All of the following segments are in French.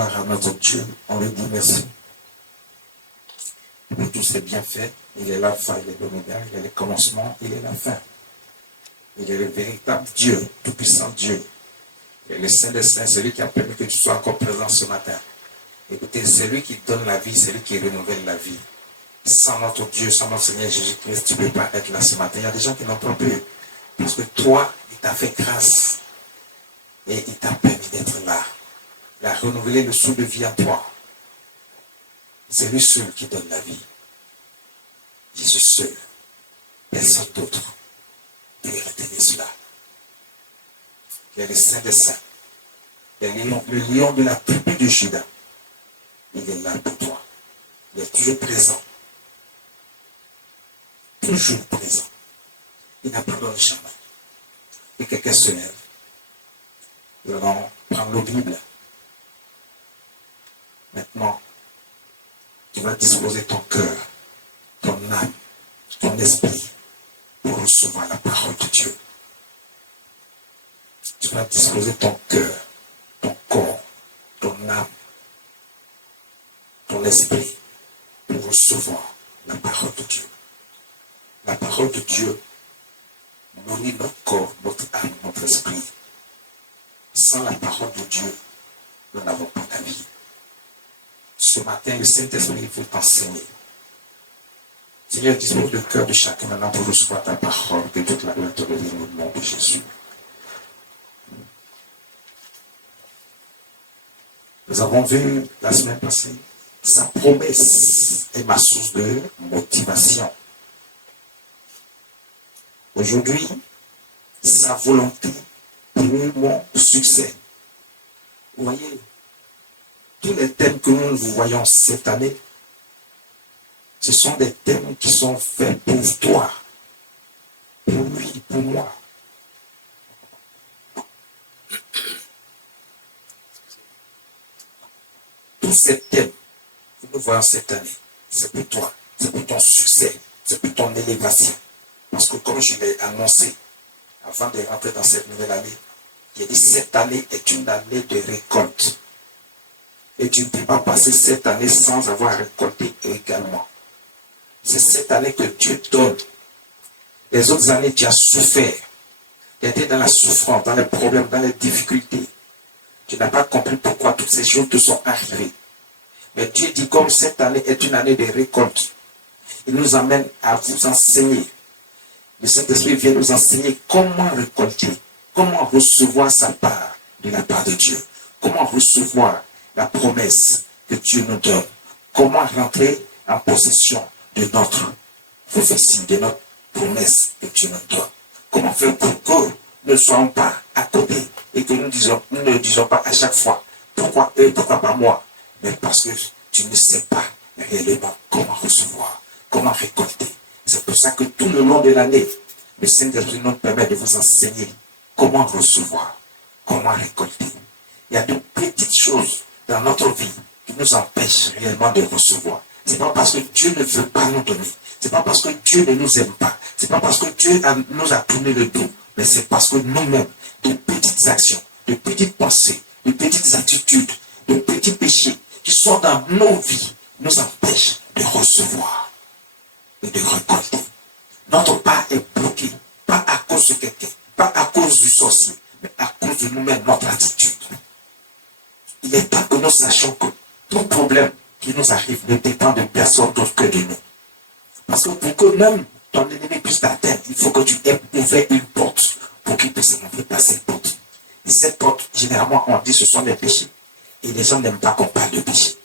gloire à notre Dieu. On lui dit merci pour tous ses bienfaits. Il est l'alpha, il est l'oméga, il est le commencement, il est la fin. Il est le véritable Dieu, tout-puissant Dieu. Il est le Saint des Saints, celui qui a permis que tu sois encore présent ce matin. Écoutez, c'est lui qui donne la vie, c'est lui qui renouvelle la vie. Sans notre Dieu, sans notre Seigneur Jésus-Christ, tu ne peux pas être là ce matin. Il y a des gens qui n'ont pas pu. Parce que toi, il t'a fait grâce. Et il t'a permis d'être là. Il a renouvelé le souffle de vie en toi. C'est lui seul qui donne la vie. Jésus seul. Personne d'autre. Tu veux retenir cela. Il est le Saint des Saints. Il est le lion de la tribu de Juda. Il est là pour toi. Il est toujours présent. Toujours présent. Il n'abandonne jamais. Et quelqu'un se lève. Nous allons prendre nos Bibles. Maintenant, tu vas disposer ton cœur, ton âme, ton esprit pour recevoir la parole de Dieu. Tu vas disposer ton cœur, ton corps, ton âme, ton esprit pour recevoir la parole de Dieu. La parole de Dieu nourrit notre corps, notre âme, notre esprit. Sans la parole de Dieu, nous n'avons pas la vie. Ce matin, le Saint-Esprit veut t'enseigner. Seigneur, dispose le cœur de chacun maintenant pour recevoir ta parole, que toute la gloire te revienne au nom de Jésus. Nous avons vu la semaine passée, sa promesse est ma source de motivation. Aujourd'hui, sa volonté pour mon succès. Vous voyez, tous les thèmes que nous voyons cette année, ce sont des thèmes qui sont faits pour toi, pour lui, pour moi. Tous ces thèmes que nous voyons cette année, c'est pour toi, c'est pour ton succès, c'est pour ton élévation. Parce que comme je l'ai annoncé, avant de rentrer dans cette nouvelle année, j'ai dit cette année est une année de récolte. Et tu ne peux pas passer cette année sans avoir récolté également. C'est cette année que Dieu donne. Les autres années, tu as souffert. Tu étais dans la souffrance, dans les problèmes, dans les difficultés. Tu n'as pas compris pourquoi toutes ces choses te sont arrivées. Mais Dieu dit comme cette année est une année de récolte, il nous amène à vous enseigner. Le Saint-Esprit vient nous enseigner comment récolter, comment recevoir sa part de la part de Dieu, comment recevoir la promesse que Dieu nous donne, comment rentrer en possession de notre prophétie, de notre promesse que Dieu nous donne. Comment faire pour que nous ne soyons pas à côté et que nous ne disons pas à chaque fois pourquoi eux, pourquoi pas moi, mais parce que tu ne sais pas réellement comment recevoir, comment récolter. C'est pour ça que tout le long de l'année, le Saint-Esprit nous permet de vous enseigner comment recevoir, comment récolter. Il y a de petites choses dans notre vie qui nous empêchent réellement de recevoir. Ce n'est pas parce que Dieu ne veut pas nous donner. Ce n'est pas parce que Dieu ne nous aime pas. Ce n'est pas parce que Dieu nous a tourné le dos. Mais c'est parce que nous-mêmes, de petites actions, de petites pensées, de petites attitudes, de petits péchés qui sont dans nos vies nous empêchent de recevoir et de récolter. Notre part est bloquée, pas à cause de quelqu'un, pas à cause du sorcier, mais à cause de nous-mêmes, notre attitude. Il est temps que nous sachions que tout problème qui nous arrive ne dépend de personne d'autre que de nous. Parce que pour que même ton ennemi puisse t'atteindre, il faut que tu aies ouvert une porte pour qu'il puisse rentrer par cette porte. Et cette porte, généralement, on dit que ce sont des péchés. Et les gens n'aiment pas qu'on parle de péché.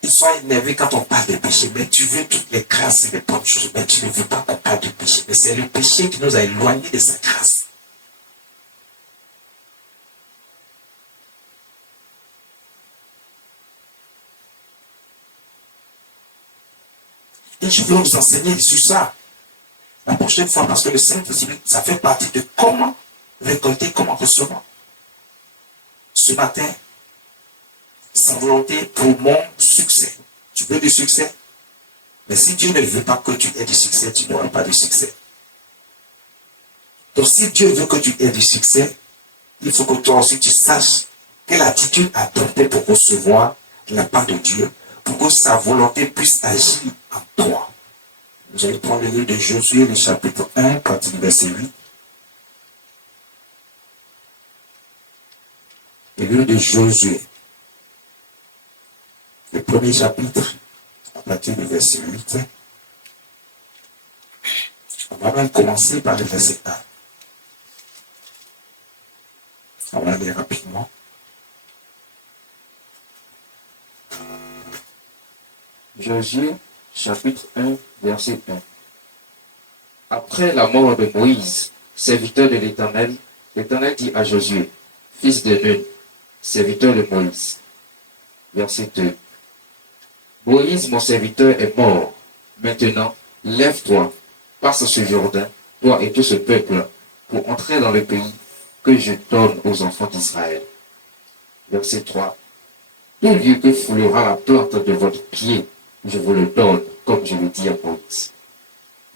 Ils sont énervés quand on parle de péché, mais tu veux toutes les grâces et les bonnes choses, mais tu ne veux pas qu'on parle de péché. Mais c'est le péché qui nous a éloignés de sa grâce. Et je veux vous enseigner sur ça la prochaine fois, parce que le Saint-Esprit, ça fait partie de comment récolter, comment recevoir. Ce matin, sa volonté pour mon succès. Tu veux du succès? Mais si Dieu ne veut pas que tu aies du succès, tu n'auras pas de succès. Donc si Dieu veut que tu aies du succès, il faut que toi aussi tu saches Quelle attitude adopter pour recevoir la part de Dieu, pour que sa volonté puisse agir en toi? Nous allons prendre le livre de Josué, le chapitre 1, à partir du verset 8. Le livre de Josué, le premier chapitre, à partir du verset 8. On va même commencer par le verset 1. On va aller rapidement. Josué, chapitre 1, verset 1. Après la mort de Moïse, serviteur de l'Éternel, l'Éternel dit à Josué, fils de Nun, serviteur de Moïse. Verset 2. Moïse, mon serviteur, est mort. Maintenant, lève-toi, passe ce Jourdain, toi et tout ce peuple, pour entrer dans le pays que je donne aux enfants d'Israël. Verset 3. Tout lieu que foulera la plante de votre pied, je vous le donne, comme je le dis à Moïse.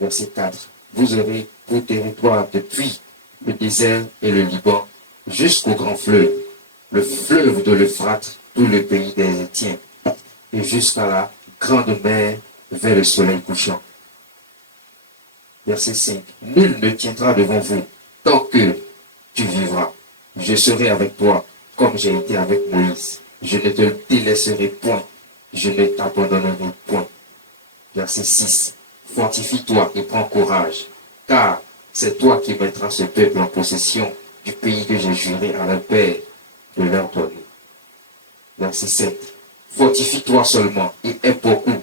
Verset 4. Vous aurez pour territoire depuis le désert et le Liban jusqu'au grand fleuve, le fleuve de l'Euphrate, tout le pays des Étiens, et jusqu'à la grande mer vers le soleil couchant. Verset 5. Nul ne tiendra devant vous tant que tu vivras. Je serai avec toi comme j'ai été avec Moïse. Je ne te délaisserai point. Je ne t'abandonnerai point. Verset 6. Fortifie-toi et prends courage, car c'est toi qui mettras ce peuple en possession du pays que j'ai juré à leur père de leur donner. Verset 7. Fortifie-toi seulement et aie beaucoup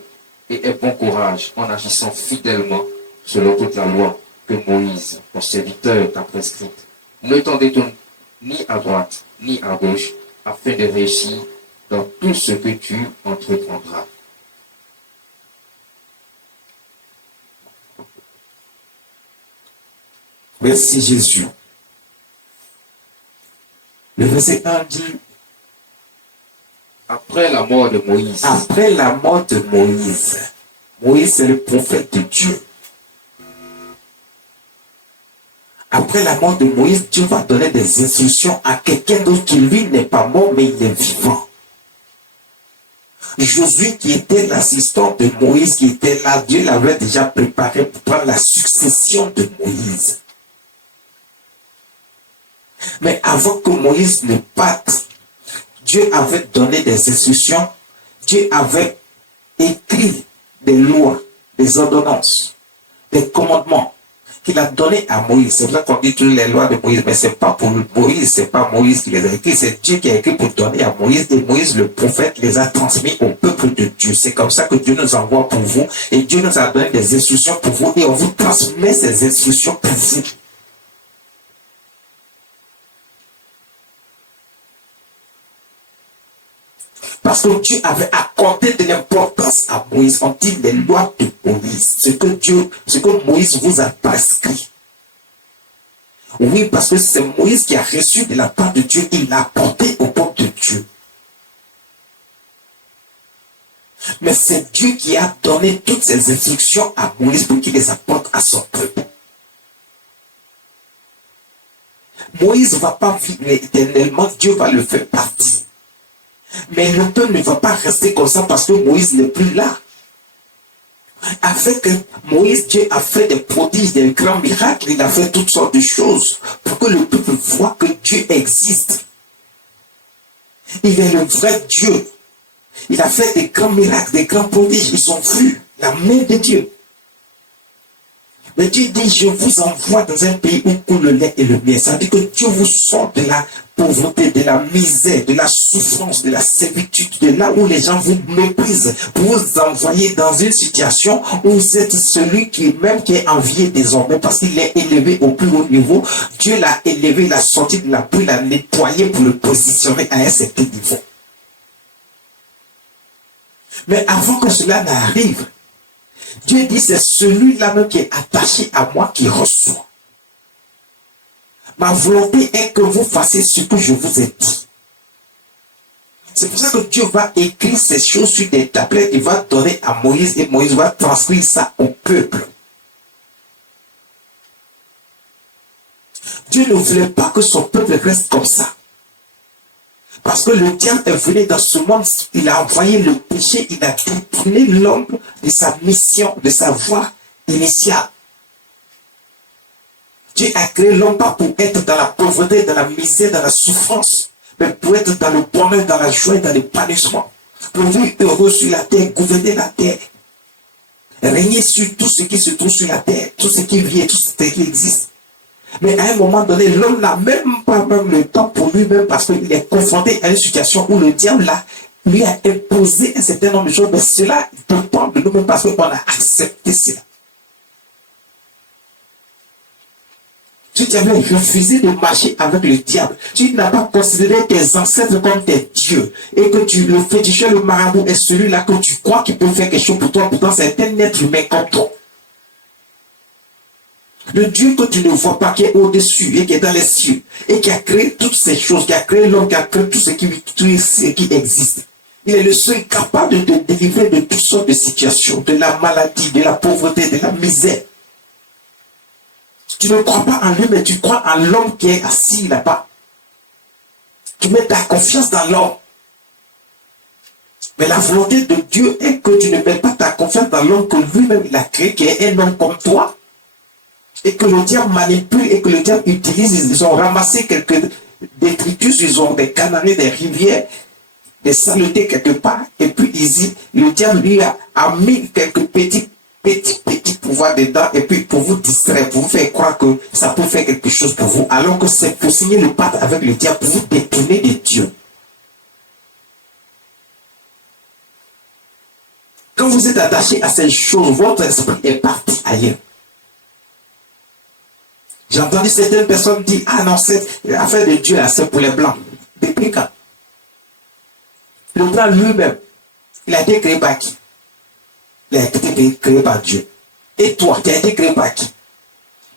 et aie bon courage en agissant fidèlement selon toute la loi que Moïse, mon serviteur, t'a prescrite. Ne t'en détourne ni à droite ni à gauche, afin de réussir dans tout ce que tu entreprendras. Merci Jésus. Le verset 1 dit, après la mort de Moïse. Après la mort de Moïse. Moïse c'est le prophète de Dieu. Après la mort de Moïse, Dieu va donner des instructions à quelqu'un d'autre qui lui n'est pas mort mais il est vivant. Josué qui était l'assistant de Moïse, qui était là, Dieu l'avait déjà préparé pour prendre la succession de Moïse. Mais avant que Moïse ne parte, Dieu avait donné des instructions, Dieu avait écrit des lois, des ordonnances, des commandements qu'il a donné à Moïse. C'est vrai qu'on dit toutes les lois de Moïse, mais c'est pas pour Moïse, c'est pas Moïse qui les a écrits, c'est Dieu qui a écrit pour donner à Moïse, et Moïse, le prophète, les a transmis au peuple de Dieu. C'est comme ça que Dieu nous envoie pour vous, et Dieu nous a donné des instructions pour vous, et on vous transmet ces instructions pour vous. Parce que Dieu avait accordé de l'importance à Moïse. On dit les lois de Moïse. Ce que Moïse vous a prescrit. Oui, parce que c'est Moïse qui a reçu de la part de Dieu. Il l'a apporté au peuple de Dieu. Mais c'est Dieu qui a donné toutes ces instructions à Moïse pour qu'il les apporte à son peuple. Moïse ne va pas vivre éternellement. Dieu va le faire partir. Mais le peuple ne va pas rester comme ça parce que Moïse n'est plus là. Avec Moïse, Dieu a fait des prodiges, des grands miracles, il a fait toutes sortes de choses pour que le peuple voit que Dieu existe. Il est le vrai Dieu. Il a fait des grands miracles, des grands prodiges. Ils ont vu la main de Dieu. Mais Dieu dit, je vous envoie dans un pays où coule le lait et le miel. Ça veut dire que Dieu vous sort de la pauvreté, de la misère, de la souffrance, de la servitude, de là où les gens vous méprisent, pour vous envoyer dans une situation où vous êtes celui qui est envié désormais parce qu'il est élevé au plus haut niveau. Dieu l'a élevé, l'a sorti de la pluie, l'a nettoyé pour le positionner à un certain niveau. Mais avant que cela n'arrive, Dieu dit, c'est celui-là même qui est attaché à moi qui reçoit. Ma volonté est que vous fassiez ce que je vous ai dit. C'est pour ça que Dieu va écrire ces choses sur des tablettes, il va donner à Moïse et Moïse va transcrire ça au peuple. Dieu ne voulait pas que son peuple reste comme ça. Parce que le diable est venu dans ce monde, il a envoyé le péché, il a détourné l'homme de sa mission, de sa voie initiale. Dieu a créé l'homme pas pour être dans la pauvreté, dans la misère, dans la souffrance, mais pour être dans le bonheur, dans la joie, dans l'épanouissement. Pour vivre heureux sur la terre, gouverner la terre. Régner sur tout ce qui se trouve sur la terre, tout ce qui vit, tout ce qui existe. Mais à un moment donné, l'homme n'a même pas le temps pour lui-même parce qu'il est confronté à une situation où le diable lui a imposé un certain nombre de choses. Mais cela dépend de nous-mêmes parce qu'on a accepté cela. Si tu avais refusé de marcher avec le diable, tu n'as pas considéré tes ancêtres comme tes dieux, et que le féticheur, le marabout est celui-là que tu crois qu'il peut faire quelque chose pour toi, pourtant c'est un être humain comme toi. Le Dieu que tu ne vois pas, qui est au-dessus et qui est dans les cieux, et qui a créé toutes ces choses, qui a créé l'homme, qui a créé tout ce qui existe. Il est le seul capable de te délivrer de toutes sortes de situations, de la maladie, de la pauvreté, de la misère. Tu ne crois pas en lui, mais tu crois en l'homme qui est assis là-bas. Tu mets ta confiance dans l'homme. Mais la volonté de Dieu est que tu ne mets pas ta confiance dans l'homme que lui-même il a créé, qui est un homme comme toi. Et que le diable manipule et que le diable utilise. Ils ont ramassé quelques détritus, ils ont des canaries, des rivières, des saletés quelque part. Et puis le diable lui a mis quelques petits pouvoirs dedans. Et puis pour vous distraire, pour vous faire croire que ça peut faire quelque chose pour vous. Alors que c'est pour signer le pacte avec le diable, pour vous détourner de Dieu. Quand vous êtes attaché à ces choses, votre esprit est parti ailleurs. J'ai entendu certaines personnes dire, ah non, cette affaire de Dieu, c'est pour les blancs. Depuis quand? Le blanc lui-même, il a été créé par qui? Il a été créé par Dieu. Et toi, tu as été créé par qui?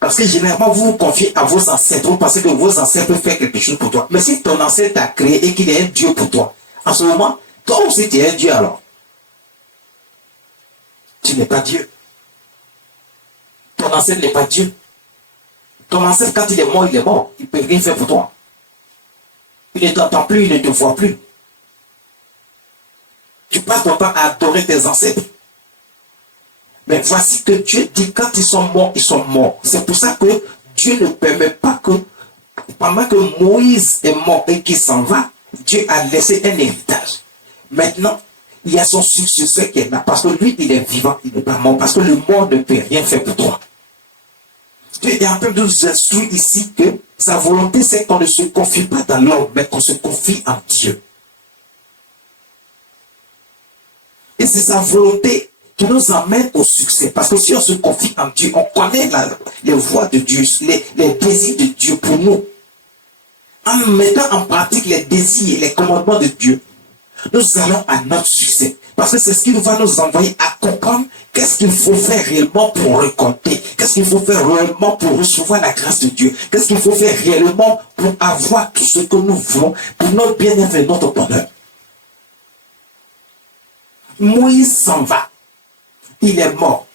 Parce que généralement, vous vous confiez à vos ancêtres, vous pensez que vos ancêtres peuvent faire quelque chose pour toi. Mais si ton ancêtre t'a créé et qu'il est un Dieu pour toi, en ce moment, toi aussi tu es un Dieu alors. Tu n'es pas Dieu. Ton ancêtre n'est pas Dieu. Ton ancêtre, quand il est mort, il est mort. Il ne peut rien faire pour toi. Il ne t'entend plus, il ne te voit plus. Tu passes ton temps à adorer tes ancêtres. Mais voici que Dieu dit, quand ils sont morts, ils sont morts. C'est pour ça que Dieu ne permet pas que, pendant que Moïse est mort et qu'il s'en va, Dieu a laissé un héritage. Maintenant, il y a son successeur qui est là. Parce que lui, il est vivant, il n'est pas mort. Parce que le mort ne peut rien faire pour toi. Dieu est en train de nous instruire ici que sa volonté, c'est qu'on ne se confie pas dans l'homme, mais qu'on se confie en Dieu. Et c'est sa volonté qui nous emmène au succès. Parce que si on se confie en Dieu, on connaît les voies de Dieu, les désirs de Dieu pour nous. En mettant en pratique les désirs et les commandements de Dieu, nous allons à notre succès. Parce que c'est ce qui va nous envoyer à comprendre qu'est-ce qu'il faut faire réellement pour récolter. Qu'est-ce qu'il faut faire réellement pour recevoir la grâce de Dieu. Qu'est-ce qu'il faut faire réellement pour avoir tout ce que nous voulons, pour notre bien-être et notre bonheur. Moïse s'en va. Il est mort.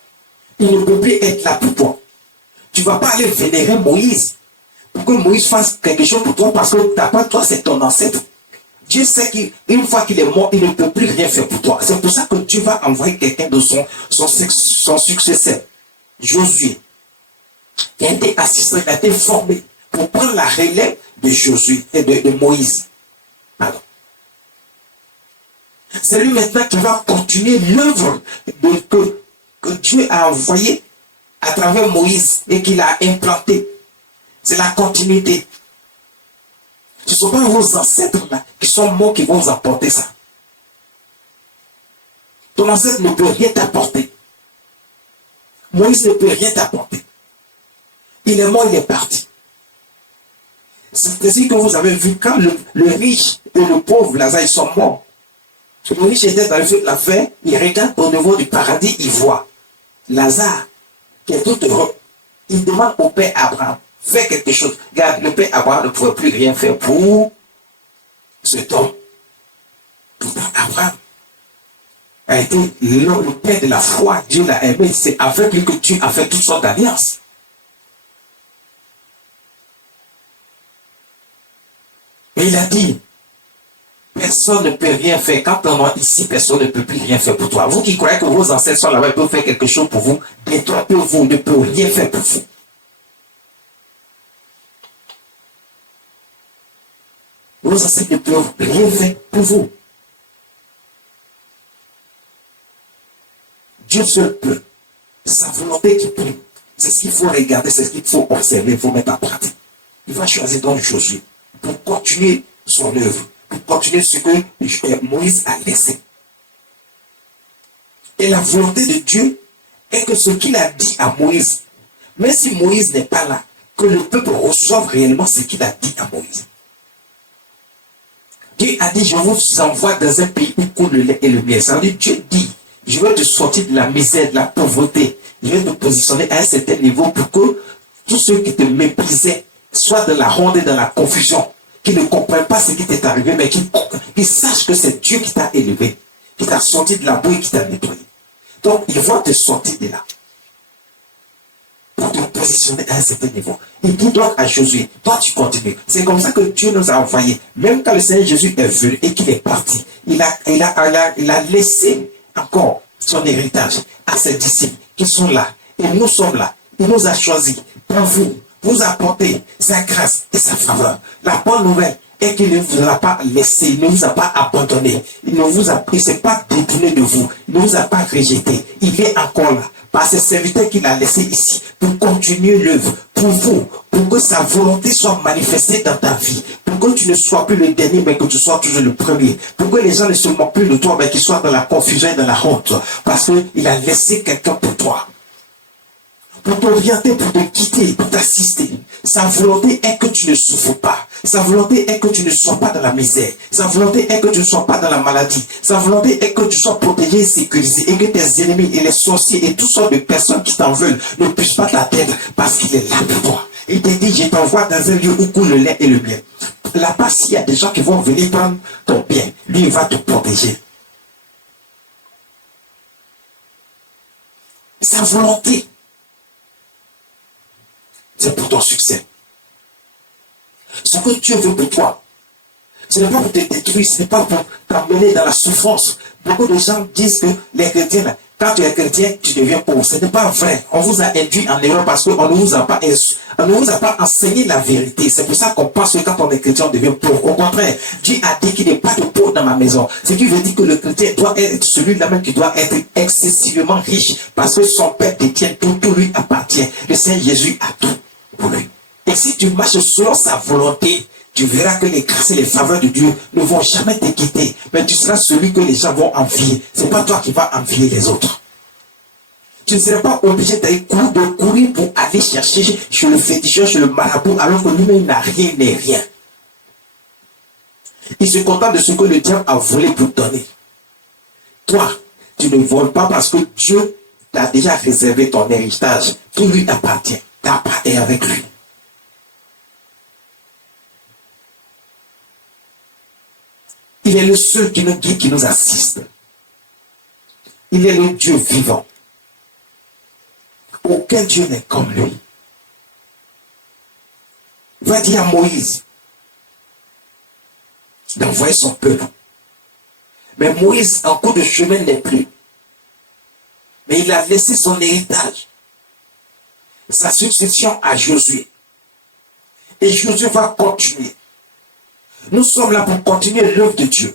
Il ne peut plus être là pour toi. Tu ne vas pas aller vénérer Moïse pour que Moïse fasse quelque chose pour toi parce que t'as pas toi, c'est ton ancêtre. Dieu sait qu'une fois qu'il est mort, il ne peut plus rien faire pour toi. C'est pour ça que Dieu va envoyer quelqu'un de son successeur, Josué, qui a été assisté, il a été formé pour prendre la relève de Josué et de Moïse. Pardon. C'est lui maintenant qui va continuer l'œuvre que Dieu a envoyée à travers Moïse et qu'il a implanté. C'est la continuité. Ce ne sont pas vos ancêtres là qui sont morts qui vont vous apporter ça. Ton ancêtre ne peut rien t'apporter. Moïse ne peut rien t'apporter. Il est mort, il est parti. C'est ainsi que vous avez vu quand le riche et le pauvre Lazare ils sont morts. Le riche était dans le feu de la fer, il regarde au niveau du paradis, il voit Lazare qui est tout heureux. Il demande au père Abraham, fais quelque chose. Regarde, le père Abraham ne pouvait plus rien faire pour cet homme. Pourtant, Abraham a été le père de la foi. Dieu l'a aimé. C'est avec lui que Dieu a fait toutes sortes d'alliances. Et il a dit, Personne ne peut rien faire. Quand on est ici, personne ne peut plus rien faire pour toi. Vous qui croyez que vos ancêtres sont là-bas, peuvent faire quelque chose pour vous, détrompez-vous, ne peut rien faire pour vous. Vos ancêtres ne peuvent rien faire pour vous. Dieu seul peut. Sa volonté qui prime. C'est ce qu'il faut regarder, c'est ce qu'il faut observer, il faut mettre en pratique. Il va choisir donc Josué pour continuer son œuvre, pour continuer ce que Moïse a laissé. Et la volonté de Dieu est que ce qu'il a dit à Moïse, même si Moïse n'est pas là, que le peuple reçoive réellement ce qu'il a dit à Moïse. Dieu a dit, je vous envoie dans un pays où coule le lait et le miel. Ça veut dire, Dieu dit, je vais te sortir de la misère, de la pauvreté. Je vais te positionner à un certain niveau pour que tous ceux qui te méprisaient soient dans la honte et dans la confusion, qui ne comprennent pas ce qui t'est arrivé, mais qui sachent que c'est Dieu qui t'a élevé, qui t'a sorti de la boue et qui t'a nettoyé. Donc, il va te sortir de là pour te positionner à un certain niveau. Il dit donc à Josué, toi tu continues. C'est comme ça que Dieu nous a envoyés. Même quand le Seigneur Jésus est venu et qu'il est parti, il a laissé encore son héritage à ses disciples qui sont là. Et nous sommes là. Il nous a choisis pour vous apporter sa grâce et sa faveur. La bonne nouvelle est qu'il ne vous a pas laissé, il ne vous a pas abandonné, il ne s'est pas détourné de vous, il ne vous a pas rejeté. Il est encore là, par ses serviteurs qu'il a laissés ici, pour continuer l'œuvre, pour vous, pour que sa volonté soit manifestée dans ta vie, pour que tu ne sois plus le dernier, mais que tu sois toujours le premier, pour que les gens ne se moquent plus de toi, mais qu'ils soient dans la confusion et dans la honte, parce qu'il a laissé quelqu'un pour toi. Pour t'orienter, pour te quitter, pour t'assister. Sa volonté est que tu ne souffres pas. Sa volonté est que tu ne sois pas dans la misère. Sa volonté est que tu ne sois pas dans la maladie. Sa volonté est que tu sois protégé et sécurisé et que tes ennemis et les sorciers et toutes sortes de personnes qui t'en veulent ne puissent pas t'atteindre parce qu'il est là pour toi. Il te dit, je t'envoie dans un lieu où coule le lait et le miel. Là-bas, s'il y a des gens qui vont venir prendre ton bien, lui, il va te protéger. Sa volonté, c'est pour ton succès. Ce que Dieu veut pour toi, ce n'est pas pour te détruire, ce n'est pas pour t'amener dans la souffrance. Beaucoup de gens disent que les chrétiens, quand tu es chrétien, tu deviens pauvre. Ce n'est pas vrai. On vous a induit en erreur parce qu'on ne vous a pas enseigné la vérité. C'est pour ça qu'on pense que quand on est chrétien, on devient pauvre. Au contraire, Dieu a dit qu'il n'y a pas de pauvre dans ma maison. Ce qui veut dire que le chrétien doit être celui-là même qui doit être excessivement riche parce que son Père détient tout, tout lui appartient. Le Seigneur Jésus a tout pour lui. Et si tu marches selon sa volonté, tu verras que les grâces et les faveurs de Dieu ne vont jamais te quitter. Mais tu seras celui que les gens vont envier. Ce n'est pas toi qui vas envier les autres. Tu ne seras pas obligé d'aller courir pour aller chercher chez le féticheur, chez le marabout, alors que lui-même n'a rien n'est rien. Il se contente de ce que le diable a volé pour donner. Toi, tu ne voles pas parce que Dieu t'a déjà réservé ton héritage. Tout lui appartient. Ta part est avec lui. Il est le seul qui nous guide, qui nous assiste. Il est le Dieu vivant. Aucun Dieu n'est comme lui. Il va dire à Moïse d'envoyer son peuple. Mais Moïse, en cours de chemin, n'est plus. Mais il a laissé son héritage, sa succession à Josué. Et Josué va continuer. Nous sommes là pour continuer l'œuvre de Dieu.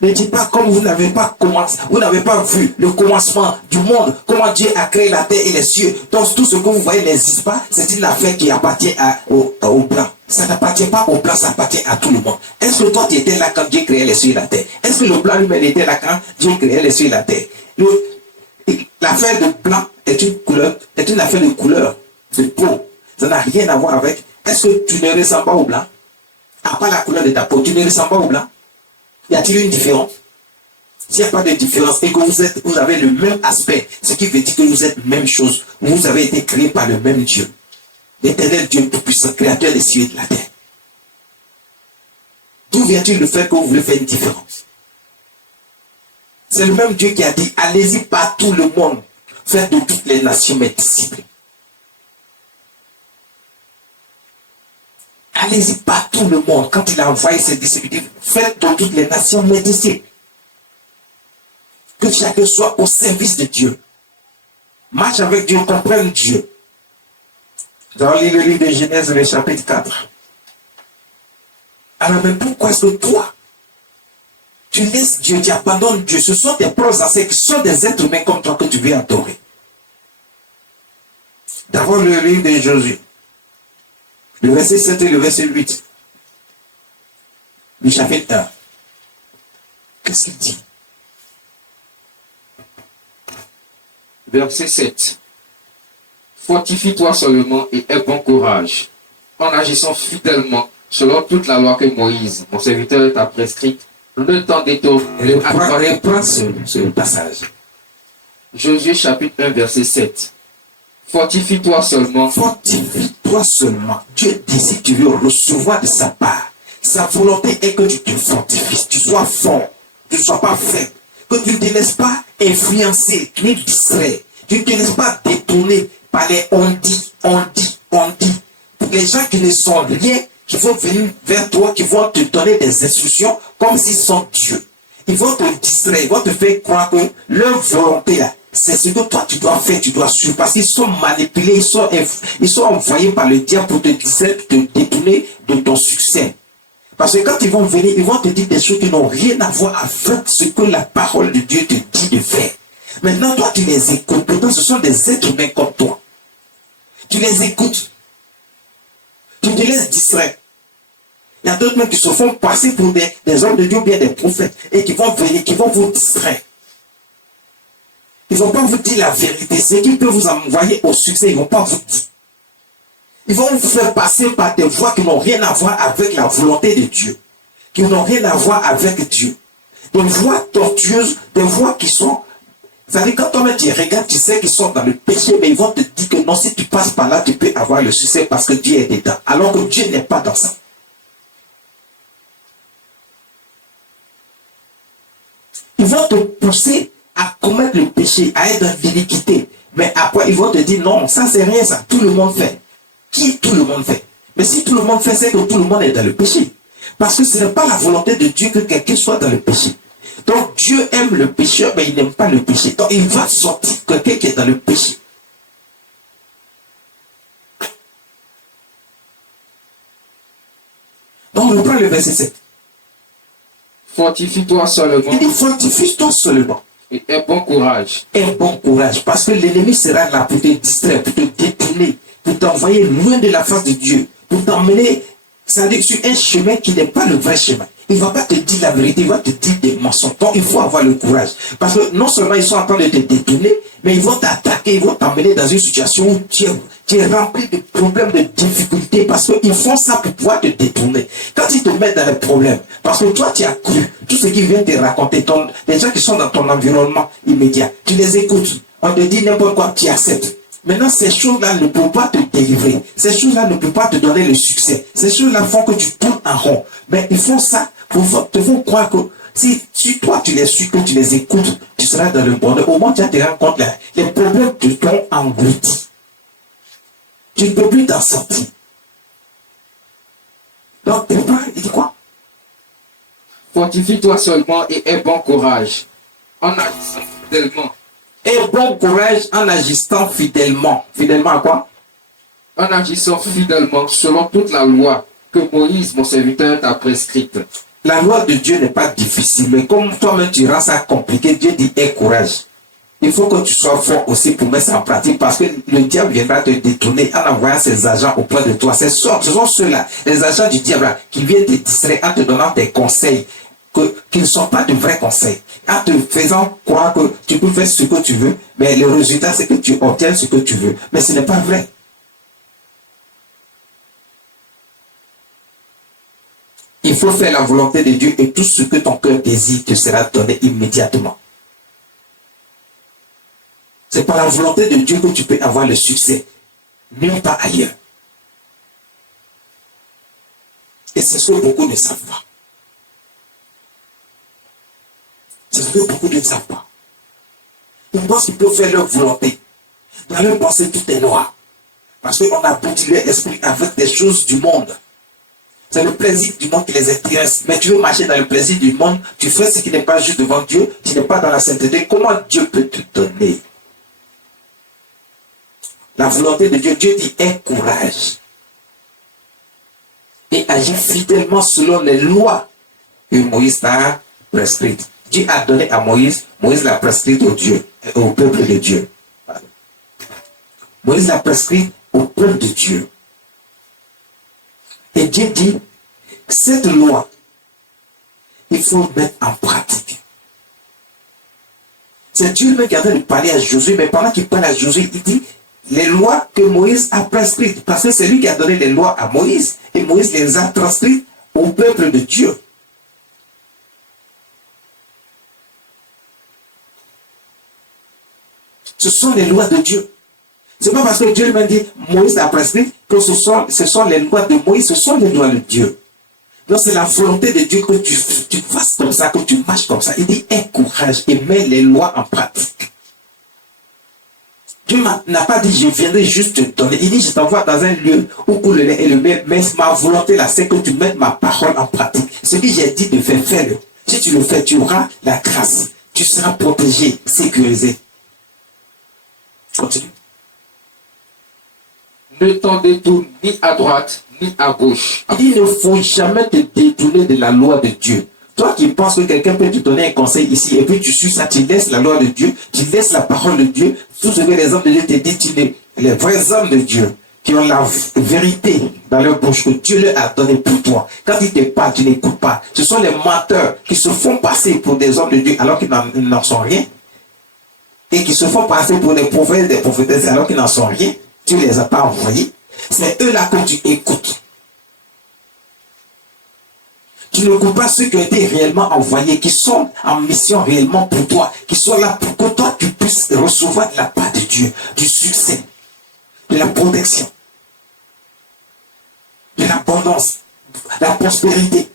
Ne dites pas comme vous n'avez pas commencé, vous n'avez pas vu le commencement du monde, comment Dieu a créé la terre et les cieux. Donc tout ce que vous voyez n'existe pas, c'est une affaire qui appartient aux Blancs. Ça n'appartient pas aux Blancs, ça appartient à tout le monde. Est-ce que toi tu étais là quand Dieu créait les cieux et la terre? Est-ce que le Blanc lui-même était là quand Dieu créait les cieux et la terre? L'affaire de blanc est une affaire de couleur, de peau. Ça n'a rien à voir avec. Est-ce que tu ne ressembles pas au blanc? À part la couleur de ta peau, tu ne ressembles pas au blanc? Y a-t-il une différence? S'il n'y a pas de différence et que vous avez le même aspect, ce qui veut dire que vous êtes même chose. Vous avez été créés par le même Dieu. L'éternel Dieu tout-puissant, créateur des cieux et de la terre. D'où vient-il le fait que vous voulez faire une différence? C'est le même Dieu qui a dit, allez-y par tout le monde, faites de toutes les nations mes disciples. Allez-y partout le monde. Quand il a envoyé ses disciples, il dit, faites de toutes les nations mes disciples. Que chacun soit au service de Dieu. Marche avec Dieu, comprenne Dieu. Dans le livre de Genèse, le chapitre 4. Alors, mais pourquoi est-ce que toi, tu laisses Dieu, tu abandonnes Dieu? Ce sont des proches ancêtres qui sont des êtres humains comme toi que tu veux adorer. D'abord, le livre de Josué. Le verset 7 et le verset 8. Du chapitre 1. Qu'est-ce qu'il dit? Verset 7. Fortifie-toi seulement et aie bon courage, en agissant fidèlement selon toute la loi que Moïse, mon serviteur, t'a prescrite. Ne t'en détourne. Reprends ce passage. Josué chapitre 1, verset 7. Fortifie-toi seulement. Fortifie-toi seulement. Dieu dit si tu veux recevoir de sa part. Sa volonté est que tu te fortifies, tu sois fort, tu ne sois pas faible, que tu ne te laisses pas influencer, ni distrait, tu ne te laisses pas détourner par les on dit. Les gens qui ne sont rien, qui vont venir vers toi, qui vont te donner des instructions comme s'ils sont Dieu. Ils vont te distraire, ils vont te faire croire que leur volonté là, c'est ce que toi tu dois faire, tu dois suivre, parce qu'ils sont manipulés, ils sont envoyés par le diable pour te distraire, te détourner de ton succès. Parce que quand ils vont venir, ils vont te dire des choses qui n'ont rien à voir avec ce que la parole de Dieu te dit de faire. Maintenant, toi, tu les écoutes. Pourtant, ce sont des êtres humains comme toi. Tu les écoutes. Tu te laisses distraire. Il y a d'autres mecs qui se font passer pour des hommes de Dieu, bien des prophètes, et qui vont venir, qui vont vous distraire. Ils ne vont pas vous dire la vérité. Ce qui peut vous envoyer au succès, ils ne vont pas vous dire. Ils vont vous faire passer par des voies qui n'ont rien à voir avec la volonté de Dieu. Qui n'ont rien à voir avec Dieu. Des voies tortueuses, des voies qui sont... C'est-à-dire quand toi-même tu regardes, tu sais qu'ils sont dans le péché, mais ils vont te dire que non, si tu passes par là, tu peux avoir le succès parce que Dieu est dedans. Alors que Dieu n'est pas dans ça. Ils vont te pousser à commettre le péché, à être dans l'iniquité. Mais après, ils vont te dire non, ça c'est rien, ça, tout le monde fait. Qui tout le monde fait? Mais si tout le monde fait, c'est que tout le monde est dans le péché. Parce que ce n'est pas la volonté de Dieu que quelqu'un soit dans le péché. Donc Dieu aime le pécheur, mais il n'aime pas le péché. Donc il va sortir quelqu'un qui est dans le péché. Donc on reprend le verset 7. Fortifie-toi seulement. Il dit fortifie-toi seulement. Et aie bon courage. Aie bon courage. Parce que l'ennemi sera là pour te distraire, pour te détourner, pour t'envoyer loin de la face de Dieu, pour t'emmener, c'est-à-dire sur un chemin qui n'est pas le vrai chemin. Il ne va pas te dire la vérité, il va te dire des mensonges. Donc il faut avoir le courage. Parce que non seulement ils sont en train de te détourner, mais ils vont t'attaquer, ils vont t'emmener dans une situation où tu es rempli de problèmes, de difficultés, parce qu'ils font ça pour pouvoir te détourner. Quand ils te mettent dans les problèmes, parce que toi tu as cru, tout ce qu'ils viennent te raconter, les gens qui sont dans ton environnement immédiat, tu les écoutes, on te dit n'importe quoi, tu acceptes. Maintenant, ces choses-là ne peuvent pas te délivrer. Ces choses-là ne peuvent pas te donner le succès. Ces choses-là font que tu tournes en rond. Mais ils font ça pour te faire croire que si toi tu les suis, que tu les écoutes, tu seras dans le bonheur. Au moins, tu te rends compte là, les problèmes te t'ont englouti. Tu ne peux plus t'en sortir. Donc, il dit quoi? Fortifie-toi seulement et aie bon courage, en agissant fidèlement. Et bon courage en agissant fidèlement. Fidèlement à quoi? En agissant fidèlement selon toute la loi que Moïse, mon serviteur, t'a prescrite. La loi de Dieu n'est pas difficile, mais comme toi-même tu rends ça compliqué, Dieu dit aie courage. Il faut que tu sois fort aussi pour mettre ça en pratique, parce que le diable viendra te détourner en envoyant ses agents auprès de toi. Ce sont ceux-là, les agents du diable là, qui viennent te distraire en te donnant des conseils qui ne sont pas de vrais conseils, en te faisant croire que tu peux faire ce que tu veux, mais le résultat c'est que tu obtiens ce que tu veux. Mais ce n'est pas vrai. Il faut faire la volonté de Dieu et tout ce que ton cœur désire te sera donné immédiatement. C'est par la volonté de Dieu que tu peux avoir le succès, nulle part ailleurs. Et c'est ce que beaucoup ne savent pas. C'est ce que beaucoup ne savent pas. Ils pensent qu'ils peuvent faire leur volonté. Dans leur pensée, tout est noir. Parce qu'on a boudé leur esprit avec des choses du monde. C'est le plaisir du monde qui les intéresse. Mais tu veux marcher dans le plaisir du monde, tu fais ce qui n'est pas juste devant Dieu, tu n'es pas dans la sainteté. Comment Dieu peut te donner? La volonté de Dieu, Dieu dit, aie courage. Et agis fidèlement selon les lois que Moïse t'a prescrites. Dieu a donné à Moïse, Moïse l'a prescrite au peuple de Dieu. Moïse l'a prescrite au peuple de Dieu. Et Dieu dit, cette loi, il faut mettre en pratique. C'est Dieu même qui est en train de parler à Josué, mais pendant qu'il parle à Josué, il dit, les lois que Moïse a prescrites, parce que c'est lui qui a donné les lois à Moïse, et Moïse les a transcrites au peuple de Dieu. Ce sont les lois de Dieu. Ce n'est pas parce que Dieu lui-même dit, Moïse a prescrit, que ce sont les lois de Moïse, ce sont les lois de Dieu. Donc c'est la volonté de Dieu que tu fasses comme ça, que tu marches comme ça. Il dit, aie courage et mets les lois en pratique. Dieu n'a pas dit, je viendrai juste te donner. Il dit, je t'envoie dans un lieu où coule le lait et le miel, mais ma volonté là, c'est que tu mettes ma parole en pratique. Ce que j'ai dit de faire, fais-le. Si tu le fais, tu auras la grâce. Tu seras protégé, sécurisé. Continue. Ne t'en détourne ni à droite, ni à gauche. Il ne faut jamais te détourner de la loi de Dieu. Toi qui penses que quelqu'un peut te donner un conseil ici, et puis tu suis ça, tu laisses la loi de Dieu, tu laisses la parole de Dieu, tout ce que les hommes de Dieu te disent, les vrais hommes de Dieu, qui ont la vérité dans leur bouche, que Dieu leur a donné pour toi. Quand ils te parlent, tu n'écoutes pas. Ce sont les menteurs qui se font passer pour des hommes de Dieu alors qu'ils n'en sont rien. Et qui se font passer pour des prophètes, des prophétesses alors qu'ils n'en sont rien. Tu ne les as pas envoyés. C'est eux-là que tu écoutes. Tu n'écoutes pas ceux qui ont été réellement envoyés, qui sont en mission réellement pour toi, qui sont là pour que toi tu puisses recevoir de la part de Dieu, du succès, de la protection, de l'abondance, de la prospérité.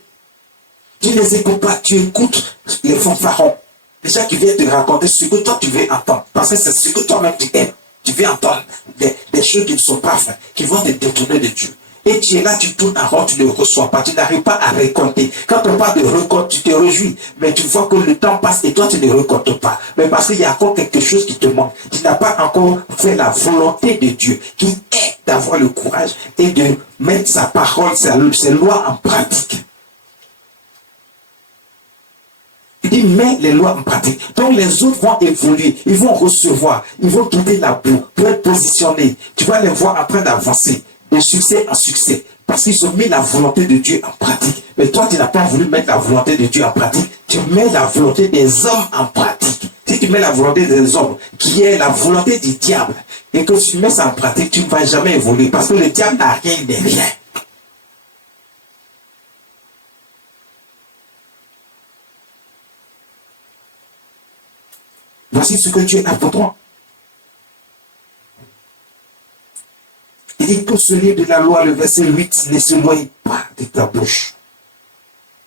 Tu ne les écoutes pas, tu écoutes les fanfarons, les gens qui viennent te raconter ce que toi tu veux entendre, parce que c'est ce que toi-même tu aimes. Tu veux entendre des choses qui ne sont pas vraies, qui vont te détourner de Dieu. Et tu es là, tu tournes en rond, tu ne reçois pas, tu n'arrives pas à récolter. Quand on parle de récolte, tu te réjouis, mais tu vois que le temps passe et toi tu ne récoltes pas. Mais parce qu'il y a encore quelque chose qui te manque. Tu n'as pas encore fait la volonté de Dieu, qui est d'avoir le courage et de mettre sa parole, ses lois en pratique. Il dit, mets les lois en pratique. Donc les autres vont évoluer, ils vont recevoir, ils vont quitter la boue pour être positionnés. Tu vas les voir en train d'avancer, de succès en succès, parce qu'ils ont mis la volonté de Dieu en pratique. Mais toi, tu n'as pas voulu mettre la volonté de Dieu en pratique, tu mets la volonté des hommes en pratique. Si tu mets la volonté des hommes, qui est la volonté du diable, et que tu mets ça en pratique, tu ne vas jamais évoluer, parce que le diable n'a rien de rien. Voici ce que Dieu a pour toi. Il dit que ce livre de la loi, le verset 8, ne s'éloigne pas de ta bouche.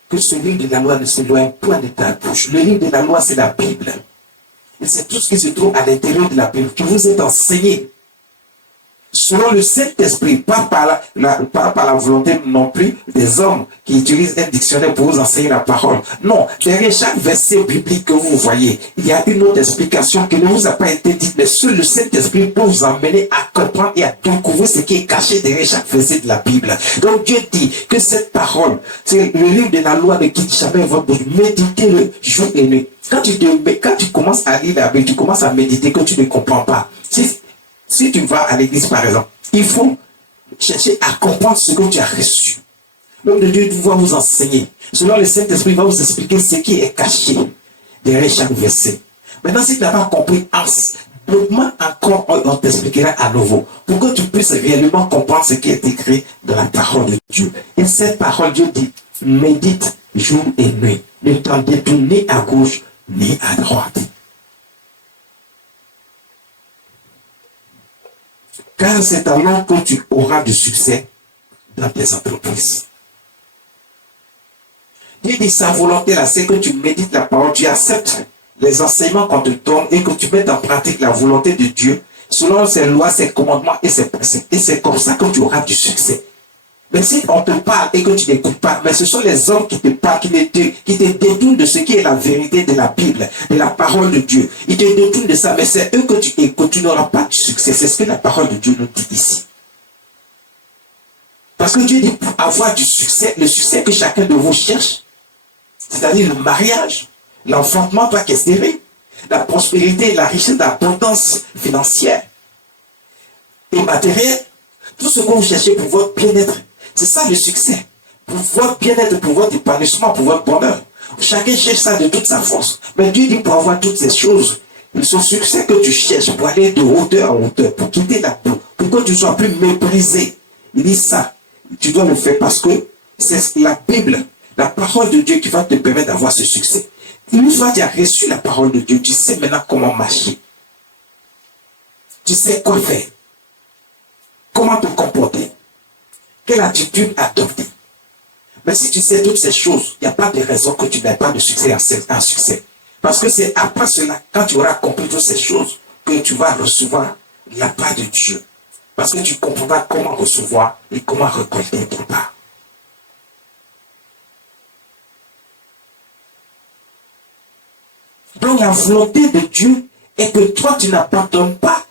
Que ce livre de la loi ne s'éloigne pas de ta bouche. Le livre de la loi, c'est la Bible. Et c'est tout ce qui se trouve à l'intérieur de la Bible, que vous êtes enseigné. Selon le Saint-Esprit, pas par la volonté non plus des hommes qui utilisent un dictionnaire pour vous enseigner la parole. Non, derrière chaque verset biblique que vous voyez, il y a une autre explication qui ne vous a pas été dite, mais seul le Saint-Esprit peut vous emmener à comprendre et à découvrir ce qui est caché derrière chaque verset de la Bible. Donc Dieu dit que cette parole, c'est le livre de la loi, ne quitte jamais votre bouche. Méditez-le jour et nuit. Quand tu commences à lire la Bible, tu commences à méditer que tu ne comprends pas. Si tu vas à l'église, par exemple, il faut chercher à comprendre ce que tu as reçu. L'homme de Dieu va vous enseigner. Selon le Saint-Esprit, il va vous expliquer ce qui est caché derrière chaque verset. Maintenant, si tu n'as pas compris, demande encore, on t'expliquera à nouveau, pour que tu puisses réellement comprendre ce qui est écrit dans la parole de Dieu. Et cette parole, Dieu dit, médite jour et nuit. Ne t'en détourne ni à gauche, ni à droite. Car c'est alors que tu auras du succès dans tes entreprises. Dieu dit sa volonté là, c'est que tu médites la parole, tu acceptes les enseignements qu'on te donne et que tu mettes en pratique la volonté de Dieu selon ses lois, ses commandements et ses principes. Et c'est comme ça que tu auras du succès. Mais si on te parle et que tu n'écoutes pas, mais ce sont les hommes qui te parlent, qui te détournent de ce qui est la vérité de la Bible, de la parole de Dieu. Ils te détournent de ça, mais c'est eux que tu écoutes, tu n'auras pas de succès. C'est ce que la parole de Dieu nous dit ici. Parce que Dieu dit pour avoir du succès, le succès que chacun de vous cherche, c'est-à-dire le mariage, l'enfantement, toi qui es stérile, la prospérité, la richesse, l'abondance financière et matérielle, tout ce que vous cherchez pour votre bien-être, c'est ça le succès. Pour votre bien-être, pour votre épanouissement, pour votre bonheur. Chacun cherche ça de toute sa force. Mais Dieu dit pour avoir toutes ces choses, ce succès que tu cherches pour aller de hauteur en hauteur, pour quitter la boue, pour que tu sois plus méprisé. Il dit ça, tu dois le faire parce que c'est la Bible, la parole de Dieu qui va te permettre d'avoir ce succès. Une fois que tu as reçu la parole de Dieu, tu sais maintenant comment marcher. Tu sais quoi faire. Comment te comporter. Quelle attitude adopter. Mais si tu sais toutes ces choses, il n'y a pas de raison que tu n'aies pas de succès en succès. Parce que c'est après cela, quand tu auras compris toutes ces choses, que tu vas recevoir la part de Dieu. Parce que tu comprendras comment recevoir et comment récolter ton part. Donc la volonté de Dieu est que toi tu n'abandonnes pas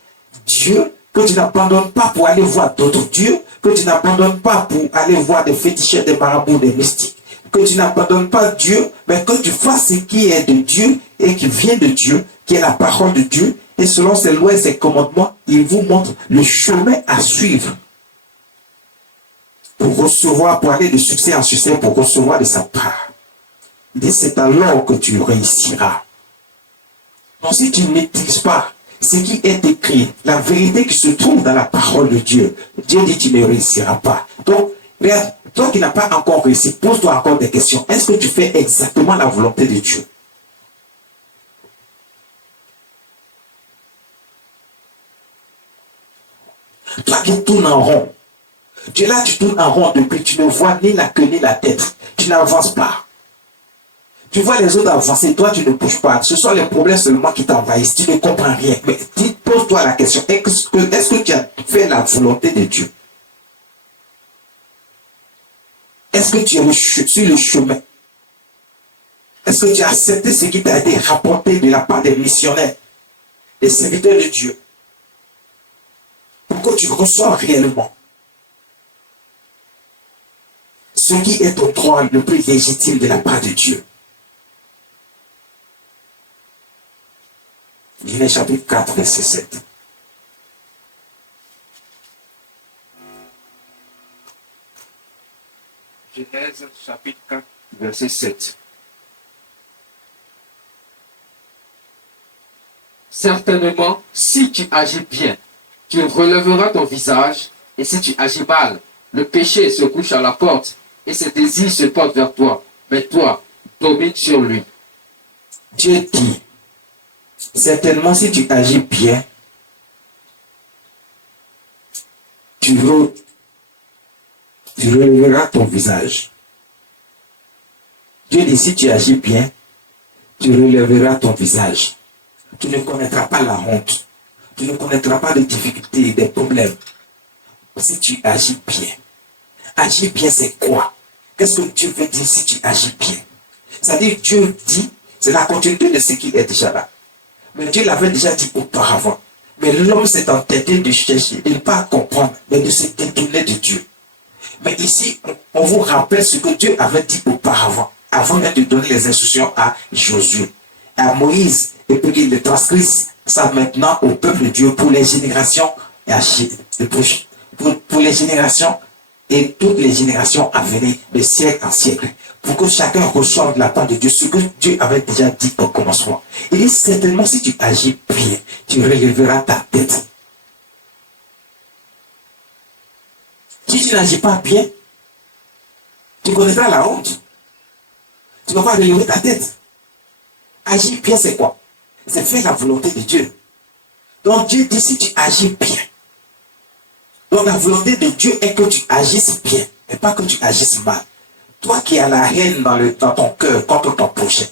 Dieu, que tu n'abandonnes pas pour aller voir d'autres dieux, que tu n'abandonnes pas pour aller voir des féticheurs, des marabouts, des mystiques, que tu n'abandonnes pas Dieu, mais que tu fasses ce qui est de Dieu et qui vient de Dieu, qui est la parole de Dieu, et selon ses lois et ses commandements, il vous montre le chemin à suivre pour recevoir, pour aller de succès en succès, pour recevoir de sa part. Il dit, c'est alors que tu réussiras. Donc si tu ne maîtrises pas ce qui est écrit, la vérité qui se trouve dans la parole de Dieu, Dieu dit tu ne réussiras pas. Donc, regarde, toi qui n'as pas encore réussi, pose-toi encore des questions. Est-ce que tu fais exactement la volonté de Dieu? Toi qui tournes en rond, tu es là, tu tournes en rond depuis, tu ne vois ni la queue ni la tête. Tu n'avances pas. Tu vois les autres avancer, toi tu ne bouges pas. Ce sont les problèmes seulement qui t'envahissent. Tu ne comprends rien. Mais pose-toi la question, est-ce que tu as fait la volonté de Dieu? Est-ce que tu es sur le chemin? Est-ce que tu as accepté ce qui t'a été rapporté de la part des missionnaires, des serviteurs de Dieu, pour que tu reçoives réellement ce qui est ton droit le plus légitime de la part de Dieu? Genèse chapitre 4, verset 7. Genèse chapitre 4, verset 7. Certainement, si tu agis bien, tu relèveras ton visage, et si tu agis mal, le péché se couche à la porte, et ses désirs se portent vers toi, mais toi, domine sur lui. Dieu dit, certainement si tu agis bien, tu relèveras ton visage. Dieu dit, si tu agis bien, tu relèveras ton visage. Tu ne connaîtras pas la honte. Tu ne connaîtras pas de difficultés, des problèmes. Si tu agis bien. Agir bien, c'est quoi? Qu'est-ce que Dieu veut dire si tu agis bien? C'est-à-dire, Dieu dit, c'est la continuité de ce qui est déjà là. Mais Dieu l'avait déjà dit auparavant. Mais l'homme s'est entêté de chercher, de ne pas comprendre, mais de se détourner de Dieu. Mais ici, on vous rappelle ce que Dieu avait dit auparavant, avant de donner les instructions à Josué, à Moïse, et puis qu'il le transcrisse ça maintenant au peuple de Dieu pour les générations, pour les générations et toutes les générations à venir, de siècle en siècle, pour que chacun reçoive de la part de Dieu ce que Dieu avait déjà dit au commencement. Il dit certainement si tu agis bien, tu relèveras ta tête. Si tu n'agis pas bien, tu connaîtras la honte. Tu ne vas pas relever ta tête. Agir bien, c'est quoi? C'est faire la volonté de Dieu. Donc Dieu dit si tu agis bien. Donc la volonté de Dieu est que tu agisses bien, et pas que tu agisses mal. Toi qui as la haine dans ton cœur contre ton prochain.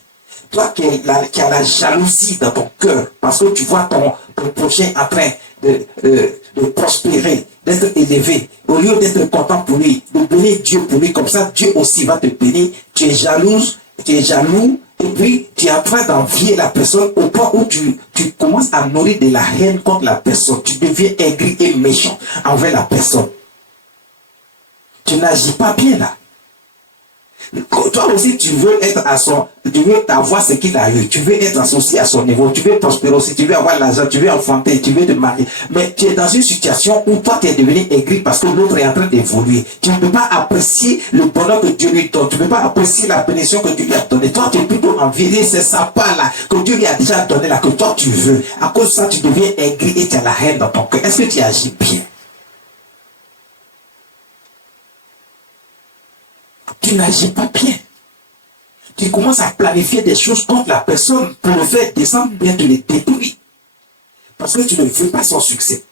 Toi qui as la jalousie dans ton cœur, parce que tu vois ton prochain est en train de prospérer, d'être élevé, au lieu d'être content pour lui, de bénir Dieu pour lui, comme ça Dieu aussi va te bénir, tu es jalouse, tu es jaloux, et puis tu es en train d'envier la personne au point où tu commences à nourrir de la haine contre la personne, tu deviens aigri et méchant envers la personne. Tu n'agis pas bien là. Toi aussi, tu veux être tu veux avoir ce qu'il a eu, tu veux être associé à son niveau, tu veux prospérer aussi, tu veux avoir l'argent, tu veux enfanter, tu veux te marier. Mais tu es dans une situation où toi, tu es devenu aigri parce que l'autre est en train d'évoluer. Tu ne peux pas apprécier le bonheur que Dieu lui donne, tu ne peux pas apprécier la bénédiction que Dieu lui a donnée. Toi, tu es plutôt envié, c'est sa part là, que Dieu lui a déjà donné là, que toi tu veux. À cause de ça, tu deviens aigri et tu as la haine dans ton cœur. Est-ce que tu agis bien? Tu n'agis pas bien. Tu commences à planifier des choses contre la personne pour le faire descendre, bien te le détruire. Parce que tu ne veux pas son succès.